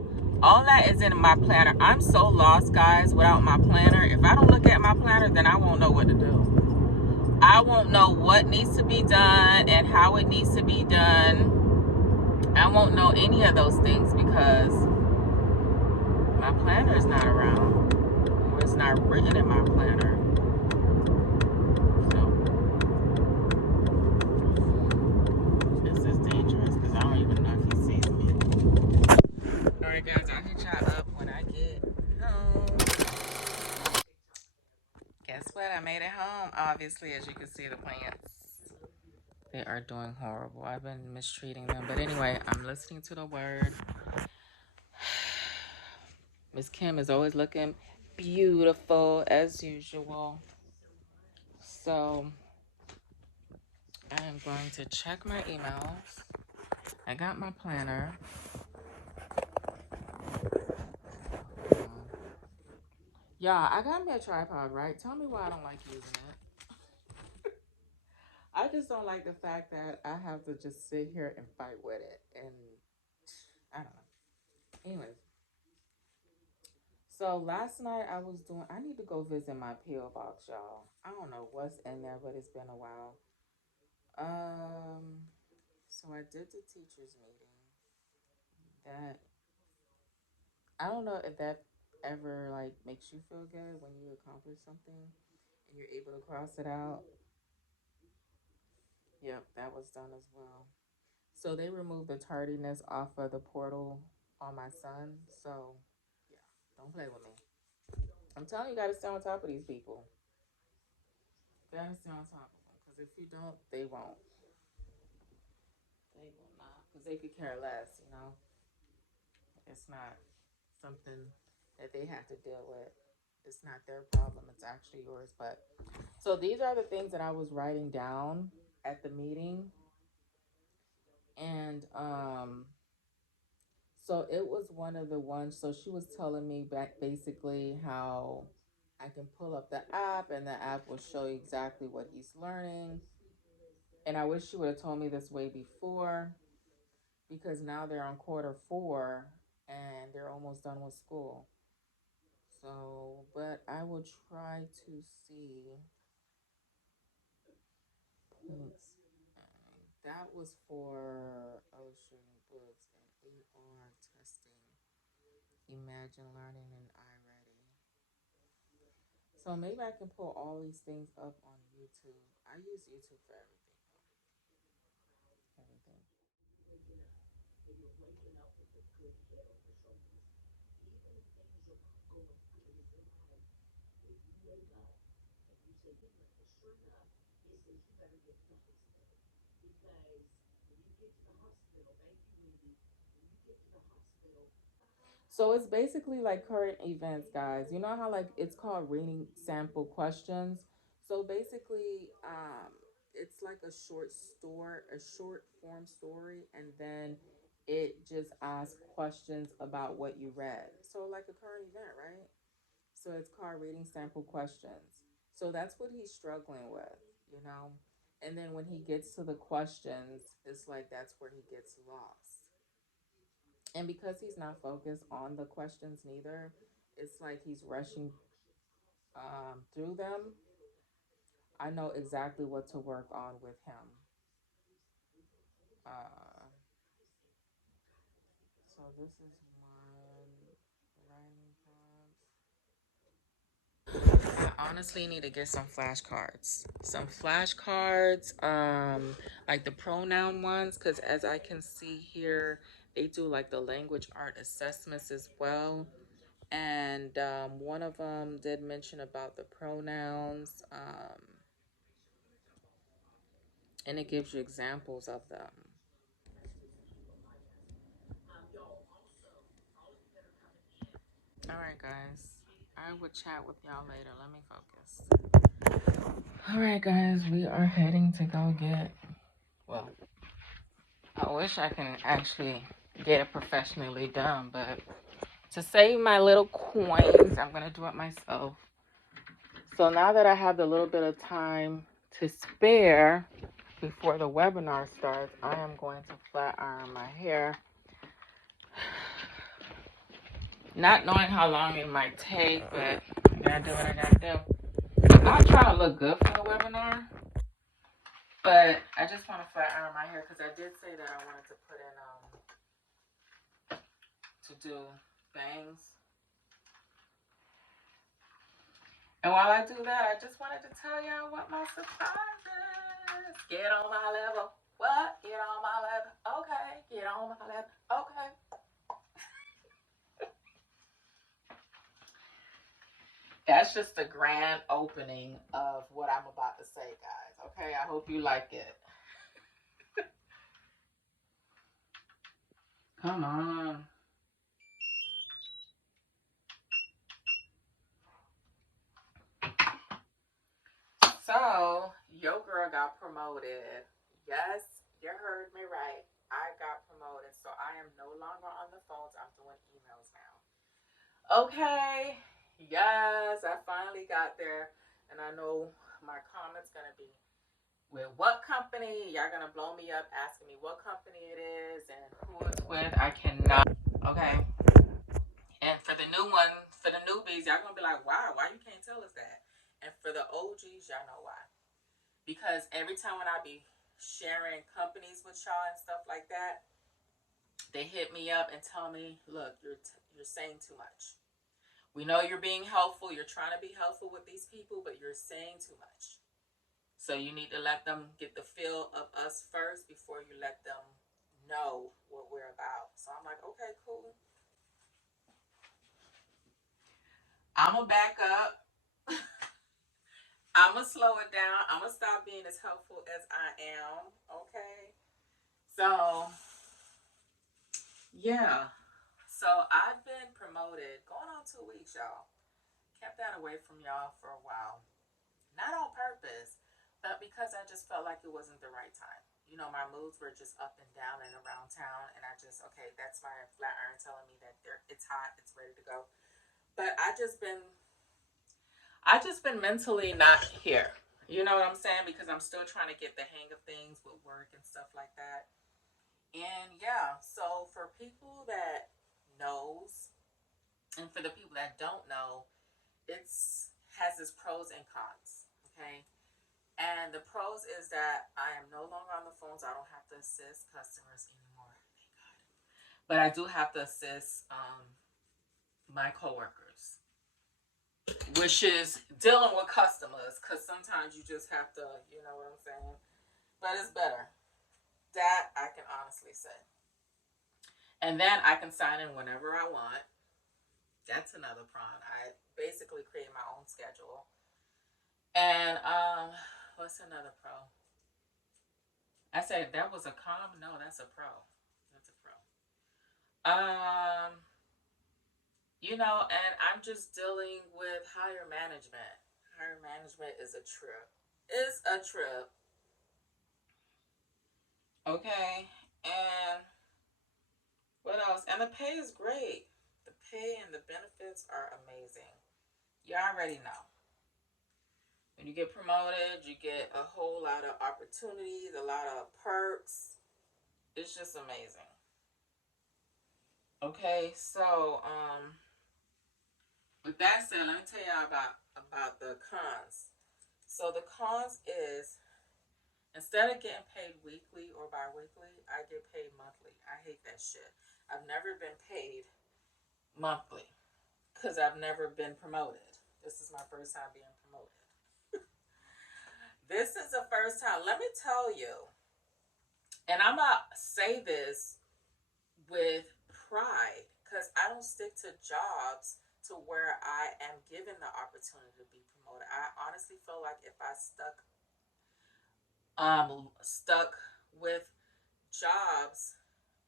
all that is in my planner. I'm so lost, guys, without my planner. If I don't look at my planner, then I won't know what to do. I won't know what needs to be done and how it needs to be done. I won't know any of those things because my planner is not around, or it's not written in my planner. So this is dangerous because I don't even know if he sees me. Alright guys, I'll hit y'all up when I get home. Guess what? I made it home, obviously, as you can see the plants. They are doing horrible. I've been mistreating them. But anyway, I'm listening to the word. Miss Kim is always looking beautiful as usual. So I am going to check my emails. I got my planner. Yeah, I got me a tripod, right? Tell me why I don't like using it. I just don't like the fact that I have to just sit here and fight with it. And I don't know. Anyways. So last night I need to go visit my P.O. box, y'all. I don't know what's in there, but it's been a while. So I did the teachers meeting. That, I don't know if that ever like makes you feel good when you accomplish something and you're able to cross it out. Yep, that was done as well. So they removed the tardiness off of the portal on my son. So yeah, don't play with me. I'm telling you, you gotta stay on top of these people. You gotta stay on top of them, because if you don't, they won't. They will not, because they could care less. It's not something that they have to deal with. It's not their problem. It's actually yours. But so these are the things that I was writing down at the meeting, and so it was one of the ones. So she was telling me back basically how I can pull up the app, and the app will show you exactly what he's learning. And I wish she would have told me this way before, because now they're on quarter 4 and they're almost done with school. So, but I will try to see points. That was for LUSHYN books and AR testing, Imagine Learning, and iReady. So maybe I can pull all these things up on YouTube. I use YouTube for everything. Everything. So it's basically like current events, guys. You know how like it's called reading sample questions. So basically, it's like a short form story, and then it just asks questions about what you read. So like a current event, right? So it's called reading sample questions. So that's what he's struggling with. And then when he gets to the questions, it's like that's where he gets lost. And because he's not focused on the questions neither, it's like he's rushing through them. I know exactly what to work on with him. Uh, so this is one writing prompts. I honestly need to get some flashcards. Like the pronoun ones, because as I can see here, they do like the language art assessments as well. And one of them did mention about the pronouns, and it gives you examples of them. All right, guys. I will chat with y'all later. Let me focus. All right, guys. We are heading to go get, well, I wish I can actually get it professionally done, but to save my little coins, I'm going to do it myself. So now that I have the little bit of time to spare before the webinar starts, I am going to flat iron my hair. Not knowing how long it might take, but I gotta do what I gotta do. I'll try to look good for the webinar, but I just want to flat iron my hair because I did say that I wanted to put in, to do bangs. And while I do that, I just wanted to tell y'all what my surprise is. Get on my level. What? Get on my level. Okay. Get on my level. Okay. That's just the grand opening of what I'm about to say, guys. Okay, I hope you like it. Come on. So, your girl got promoted. Yes, you heard me right. I got promoted. So, I am no longer on the phones. I'm doing emails now. Okay. Yes, I finally got there. And I know my comment's going to be, with what company? Y'all going to blow me up asking me what company it is and who it's with. I cannot. Okay. And for the new one, for the newbies, y'all going to be like, wow, why you can't tell us that? And for the OGs, y'all know why. Because every time when I be sharing companies with y'all and stuff like that, they hit me up and tell me, look, you're saying too much. We know you're being helpful. You're trying to be helpful with these people, but you're saying too much. So you need to let them get the feel of us first before you let them know what we're about. So I'm like, okay, cool. I'm going to back up. I'm going to slow it down. I'm going to stop being as helpful as I am. Okay. So, yeah. So, I've been promoted going on 2 weeks, y'all. Kept that away from y'all for a while. Not on purpose, but because I just felt like it wasn't the right time. You know, my moods were just up and down and around town. And I just, okay, that's my flat iron telling me that it's hot. It's ready to go. But I just been mentally not here. You know what I'm saying? Because I'm still trying to get the hang of things with work and stuff like that. And yeah, so for people that knows, and for the people that don't know, has its pros and cons. Okay. And the pros is that I am no longer on the phones. I don't have to assist customers anymore. Thank God. But I do have to assist my coworkers, which is dealing with customers, because sometimes you just have to, you know what I'm saying? But it's better. That I can honestly say. And then I can sign in whenever I want. That's another pro. I basically create my own schedule. And what's another pro? I said that was a con. No, that's a pro. That's a pro. You know, and I'm just dealing with higher management. Higher management is a trip. It's a trip. Okay. And what else? And the pay is great. The pay and the benefits are amazing. You already know. When you get promoted, you get a whole lot of opportunities, a lot of perks. It's just amazing. Okay, so with that said, let me tell you about the cons. So the cons is, instead of getting paid weekly or bi-weekly, I get paid monthly. I hate that shit. I've never been paid monthly because I've never been promoted. This is my first time being promoted. This is the first time. Let me tell you, and I'm going to say this with pride, because I don't stick to jobs to where I am given the opportunity to be promoted. I honestly feel like if I stuck with jobs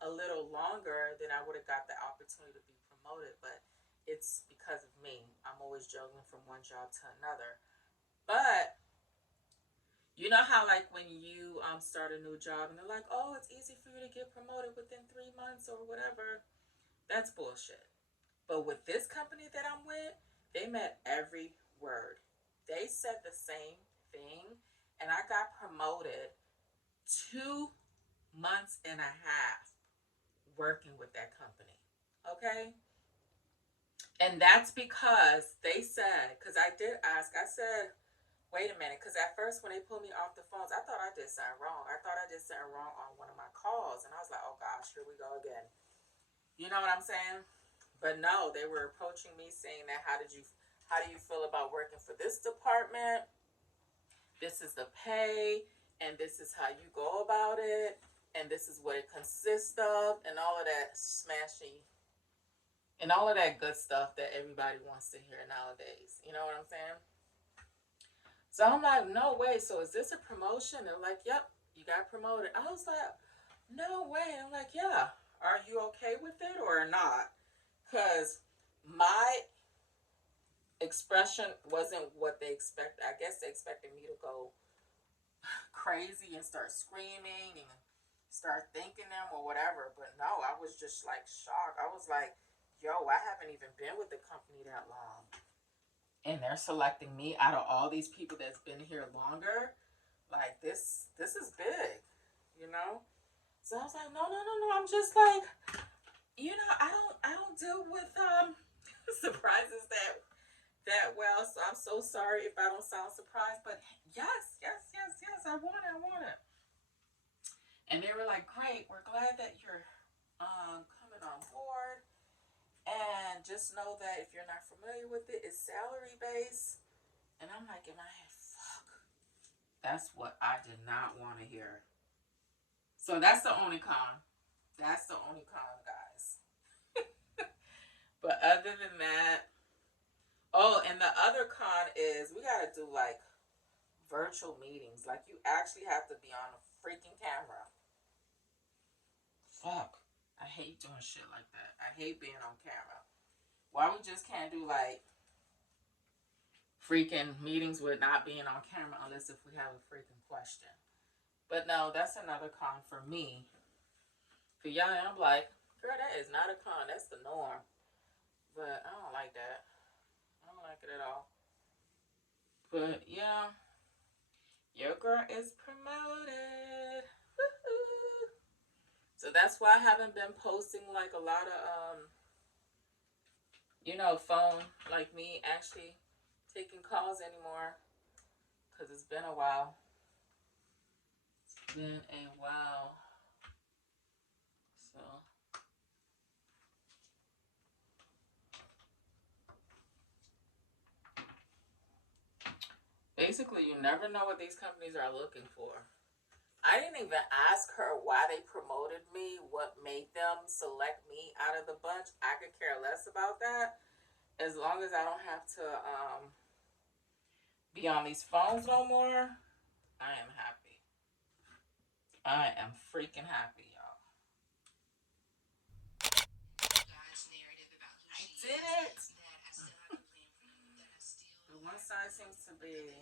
a little longer, then I would have got the opportunity to be promoted. But it's because of me. I'm always juggling from one job to another. But you know how, like, when you start a new job and they're like, oh, it's easy for you to get promoted within 3 months or whatever. That's bullshit. But with this company that I'm with, they met every word. They said the same thing, and I got promoted 2 months and a half working with that company. Okay? And that's because they said, because I did ask, I said, wait a minute, because at first when they pulled me off the phones, I thought I did something wrong. I thought I did something wrong on one of my calls. And I was like, oh gosh, here we go again. You know what I'm saying? But no, they were approaching me saying that, how do you feel about working for this department? This is the pay, and this is how you go about it, and this is what it consists of, and all of that smashy, and all of that good stuff that everybody wants to hear nowadays. You know what I'm saying? So I'm like, no way. So is this a promotion? They're like, yep, you got promoted. I was like, no way. I'm like, yeah, Are you okay with it or not? Because my expression wasn't what they expect. I guess they expected me to go crazy and start screaming and start thanking them or whatever. But no, I was just like shocked. I was like, yo, I haven't even been with the company that long. And they're selecting me out of all these people that's been here longer. Like this is big, you know? So I was like, no. I'm just like, you know, I don't deal with surprises that well. So I'm so sorry if I don't sound surprised. But yes, I want it. And they were like, great, we're glad that you're coming on board. And just know that if you're not familiar with it, it's salary based. And I'm like in my head, fuck. That's what I did not want to hear. So that's the only con. That's the only con, guys. But other than that, oh, and the other con is we got to do like virtual meetings. Like you actually have to be on a freaking camera. Fuck. I hate doing shit like that. I hate being on camera. Why we just can't do like freaking meetings with not being on camera unless if we have a freaking question. But no, that's another con for me. For y'all, I'm like, girl, that is not a con. That's the norm. But I don't like that. I don't like it at all. But yeah, your girl is promoted. Woo-hoo. So that's why I haven't been posting like a lot of you know, phone like me actually taking calls anymore. Because it's been a while. It's been a while. So basically, you never know what these companies are looking for. I didn't even ask her why they promoted me, what made them select me out of the bunch. I could care less about that. As long as I don't have to be on these phones no more, I am happy. I am freaking happy, y'all. I did it! The one side seems to be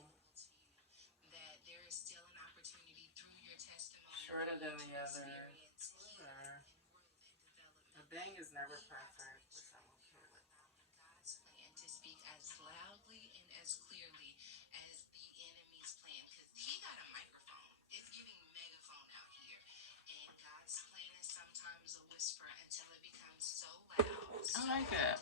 shorter than the other. The bang is never perfect, which I'm okay with. I like it.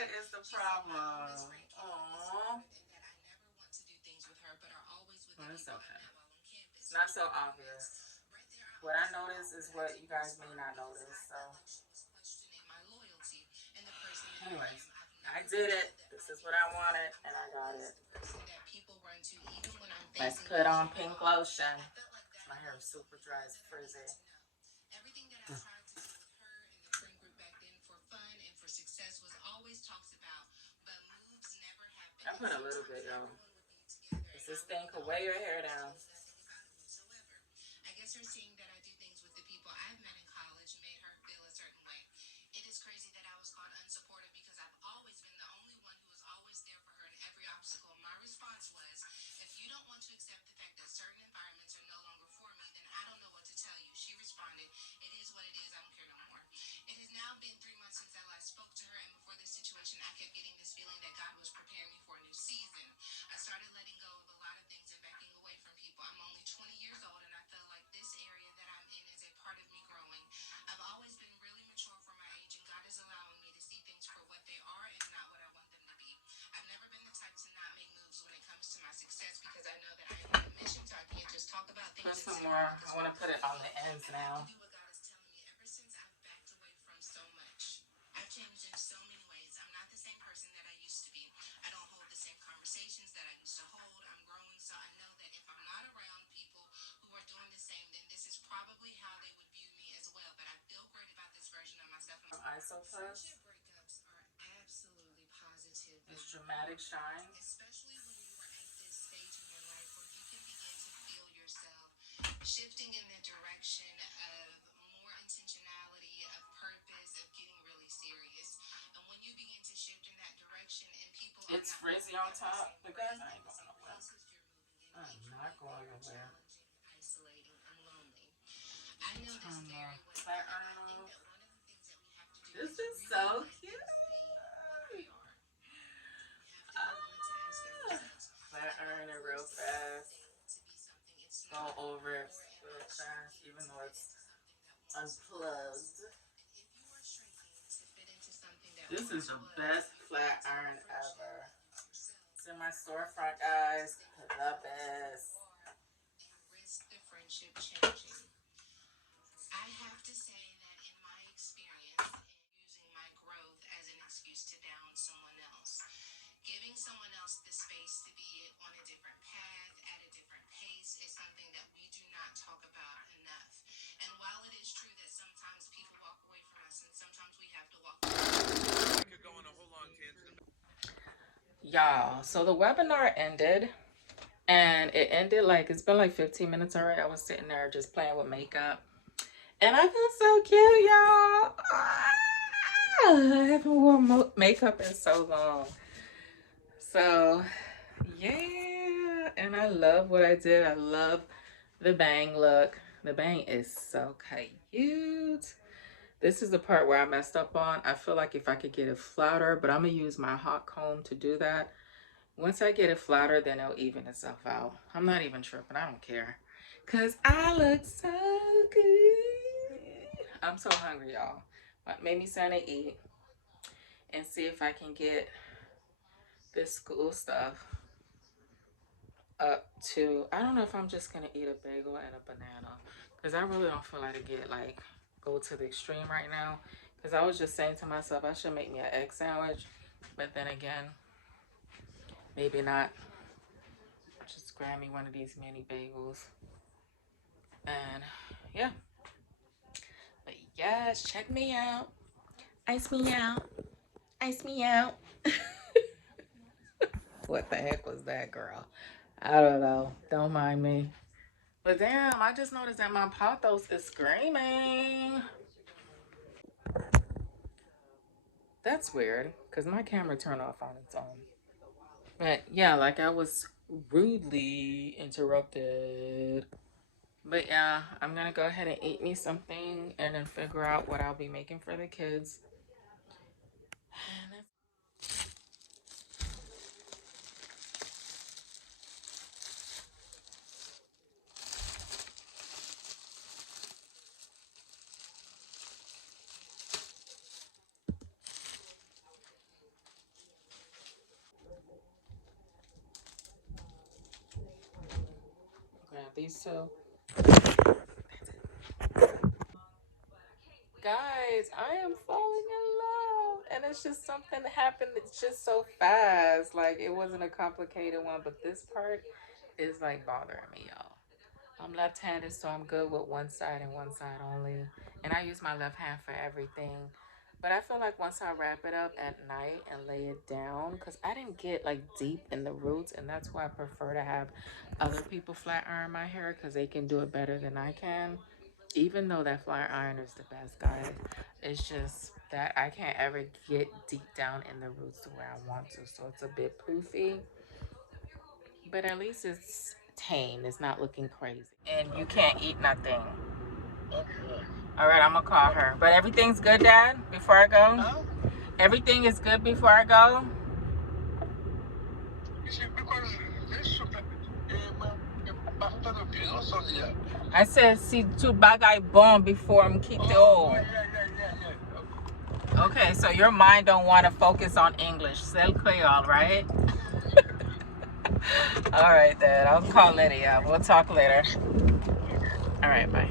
What is the problem? Aww. Well, it's okay. It's not so obvious. What I notice is what you guys may not notice. So, anyways, I did it. This is what I wanted, and I got it. Let's put on pink lotion. My hair is super dry, it's frizzy. I put a little bit, y'all. This thing could weigh your hair down. Put some more. I want to put it on the ends now. Isopus. This dramatic shine. Shifting in the direction of more intentionality, of purpose, of getting really serious. And when you begin to shift in that direction and people it's frizzy on top, but guys, I ain't going nowhere. I'm not going nowhere. Isolating and lonely. I know this very well. This is so cute. Flat iron it real fast. Go over it real fast, even though it's unplugged. This is the best flat iron ever. It's in my storefront, guys. The best. Risk the friendship changing. I have to say that in my experience, using my growth as an excuse to down someone else, giving someone else the space to be on a different path, at a different pace, is something that we do not talk about enough. And while it is true that sometimes people walk away from us and sometimes we have to walk away. I could go on a whole long tangent. Y'all, so the webinar ended, and it ended like, it's been like 15 minutes already. I was sitting there just playing with makeup, and I feel so cute, y'all. I haven't worn makeup in so long. So yeah, and I love what I did. I love the bang look. The bang is so cute. This is the part where I messed up on. I feel like if I could get it flatter, but I'm gonna use my hot comb to do that. Once I get it flatter, then it'll even itself out. I'm not even tripping. I don't care. Because I look so good. I'm so hungry, y'all. What made me sign to eat and see if I can get this school stuff up to, I don't know if I'm just going to eat a bagel and a banana. Because I really don't feel like to get, like, go to the extreme right now. Because I was just saying to myself, I should make me an egg sandwich. But then again, maybe not. Just grab me one of these mini bagels. And yeah. But yes, check me out. Ice me out. Ice me out. What the heck was that, girl? I don't know. Don't mind me. But damn, I just noticed that my pothos is screaming. That's weird, because my camera turned off on its own. But yeah, like I was rudely interrupted. But yeah, I'm gonna go ahead and eat me something and then figure out what I'll be making for the kids. these two. Guys, I am falling in love, and it's just something that happened. It's just so fast. Like, it wasn't a complicated one, but this part is like bothering me, y'all. I'm left-handed, so I'm good with one side and one side only, and I use my left hand for everything. But I feel like once I wrap it up at night and lay it down, because I didn't get like deep in the roots, and that's why I prefer to have other people flat iron my hair, because they can do it better than I can. Even though that flat iron is the best, guys, it's just that I can't ever get deep down in the roots to where I want to, so it's a bit poofy, but at least it's tame. It's not looking crazy, and you can't eat nothing. All right, I'm gonna call her. But everything's good, Dad, before I go? Everything is good before I go? I said, si tu bagay bon before I'm kicked off. Okay, so your mind don't want to focus on English. Sel Creole, right? All right, Dad. I'll call Lydia. We'll talk later. All right, bye.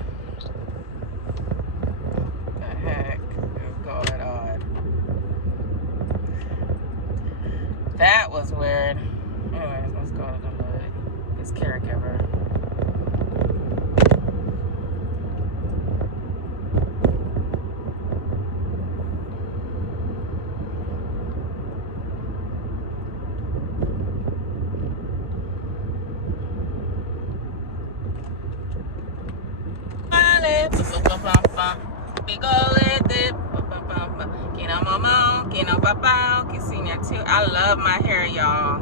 What the heck is going on? That was weird. Anyways, let's go to this caregiver. I love my hair, y'all.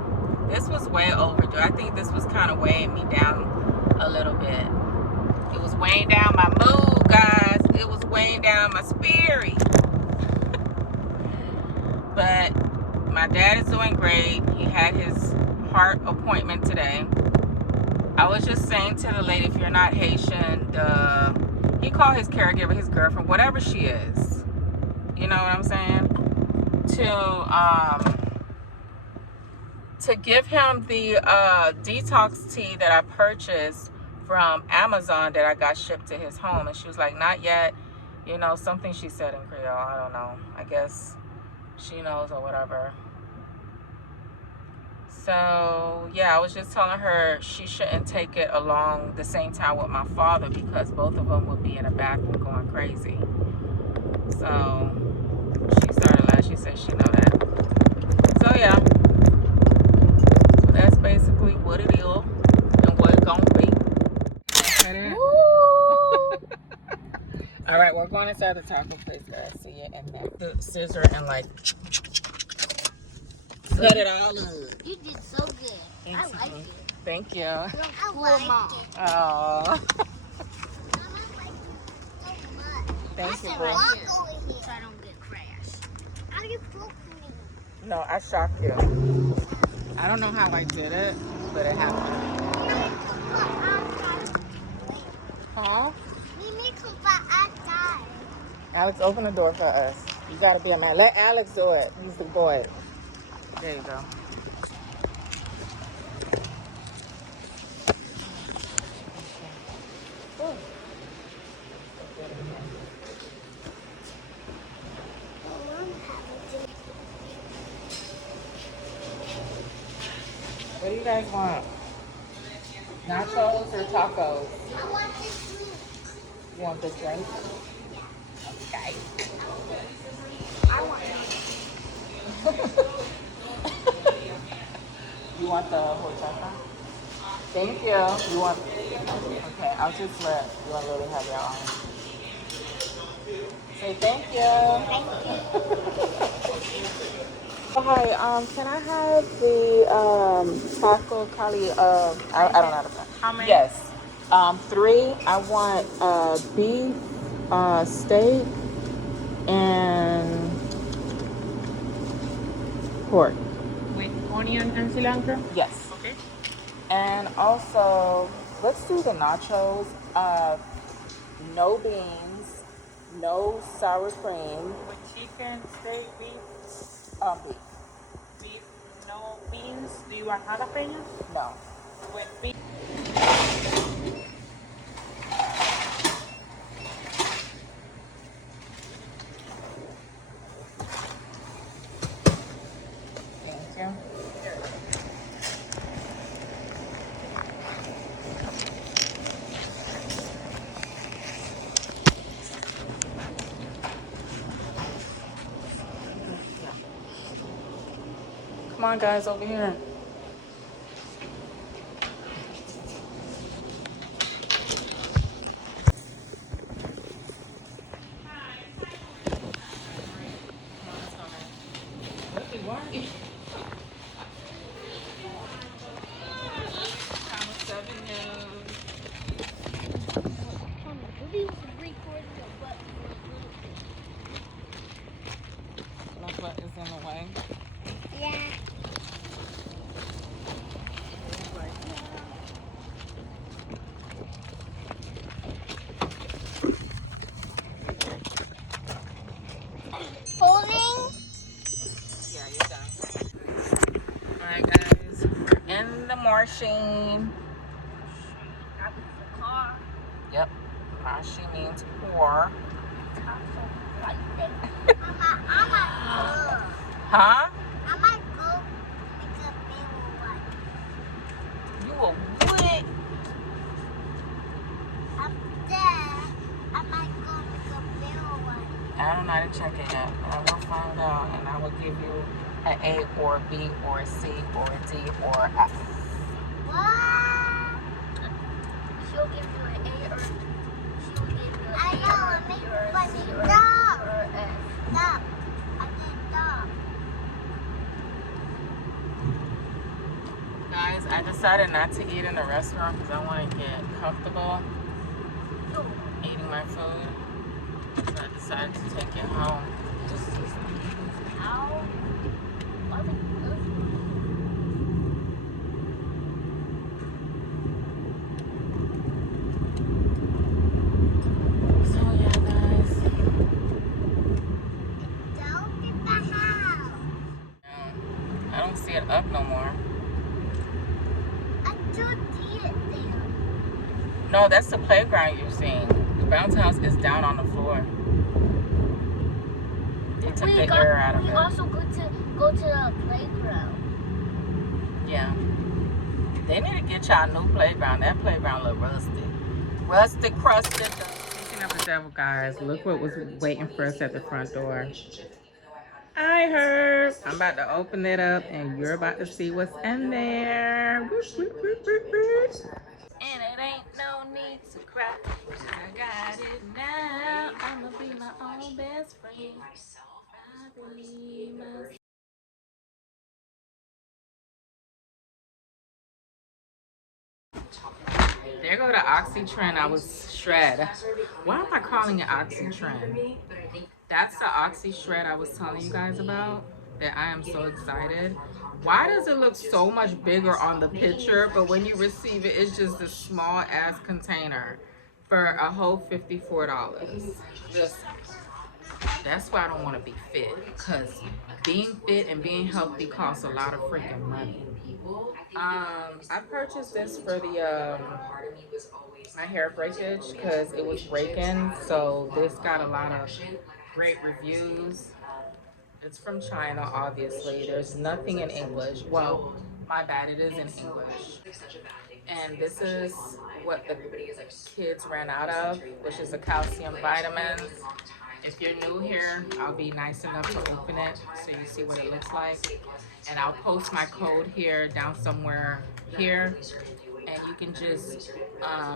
This was way overdue. I think this was kind of weighing me down a little bit. It was weighing down my mood, guys. It was weighing down my spirit. But my dad is doing great. He had his heart appointment today. I was just saying to the lady, if you're not Haitian, he called his caregiver, his girlfriend, whatever she is. You know what I'm saying? To give him the detox tea that I purchased from Amazon that I got shipped to his home. And she was like, not yet. You know, something she said in Creole. I don't know. I guess she knows or whatever. So, yeah, I was just telling her she shouldn't take it along the same time with my father, because both of them would be in a bathroom going crazy. So, she started laughing. She said she know that. So, yeah. So, that's basically what it is and what it's going to be. All right, we're going inside the taco place, guys. See you in there. The scissor and, like, cut it all up. You did so good. I like it. Thank you. I like it. Oh. Thank you, bro. Right so I don't get crashed. How do you poke me? No, I shocked you. I don't know how I did it, but it happened. Huh? Alex, open the door for us. You gotta be a man. Let Alex do it. He's the boy. There you go. What do you guys want? Nachos or tacos? I want this drink. You want this drink? Okay. I want You want the horchata? Thank you. You want? Okay, I'll just let you want Lily have your own. Say thank you. Thank you. Hi, can I have the taco cali? I don't know how to pronounce. How many? Yes, 3. I want beef steak and pork. With onion and cilantro? Yes. Okay. And also, let's do the nachos. No beans, no sour cream. With chicken, steak, beef, Beef. beef, no beans. Do you want jalapenos? No. With beef. Thank you. Come on, guys, over here. What is in the way? Yeah. Holding? Yeah, you're done. Alright, guys. We're in the machine. Yep. Mashi means pour. Huh? I might go make a big one. You a what? Up there, I might go make a big one. I don't know how to check it yet, but I will find out, and I will give you an A or a B or a C or a D or a F. What? She'll give you an A or she'll give you an A or a B or a C or a D or a F. Stop. I did stop. Guys, I decided not to eat in the restaurant because I want to get comfortable eating my food. So I decided to take it home. Ow. So yeah, guys. Don't get the house. I don't see it up no more. I don't see it there. No, that's the playground you're seeing. The bounce house is down on the floor. They took the air out of it. We also go to the playground. Yeah. They need to get y'all a new playground. That playground look rusty. Rusty, crusted. Speaking of the devil, guys, look what was waiting for us at the front door. Hi, Herb. I'm about to open it up, and you're about to see what's in there. Whoop, whoop, whoop, whoop, whoop. And it ain't no need to cry. I got it now. I'ma be my own best friend. I believe myself. There go the Oxytren I was shred. Why am I calling it Oxytren? That's the Oxy Shred I was telling you guys about, that I am so excited. Why does it look so much bigger on the picture, but when you receive it, it's just a small ass container for a whole $54? Listen, that's why I don't want to be fit, because being fit and being healthy costs a lot of freaking money. I purchased this for the my hair breakage because it was breaking, so this got a lot of great reviews. It's from China, obviously. There's nothing in English. Well, my bad, it is in English. And this is what the kids ran out of, which is the calcium vitamins. If you're new here, I'll be nice enough to open it so you see what it looks like. And I'll post my code here down somewhere here. And you can just,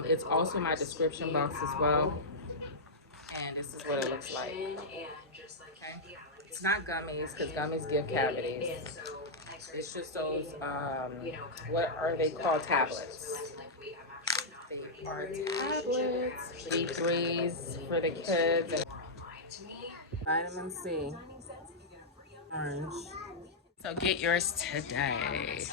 it's also my description box as well. And this is what it looks like. Okay? It's not gummies, because gummies give cavities. It's just those, what are they called? Tablets. They are tablets. D3s for the kids. And vitamin C. Orange. So get yours today.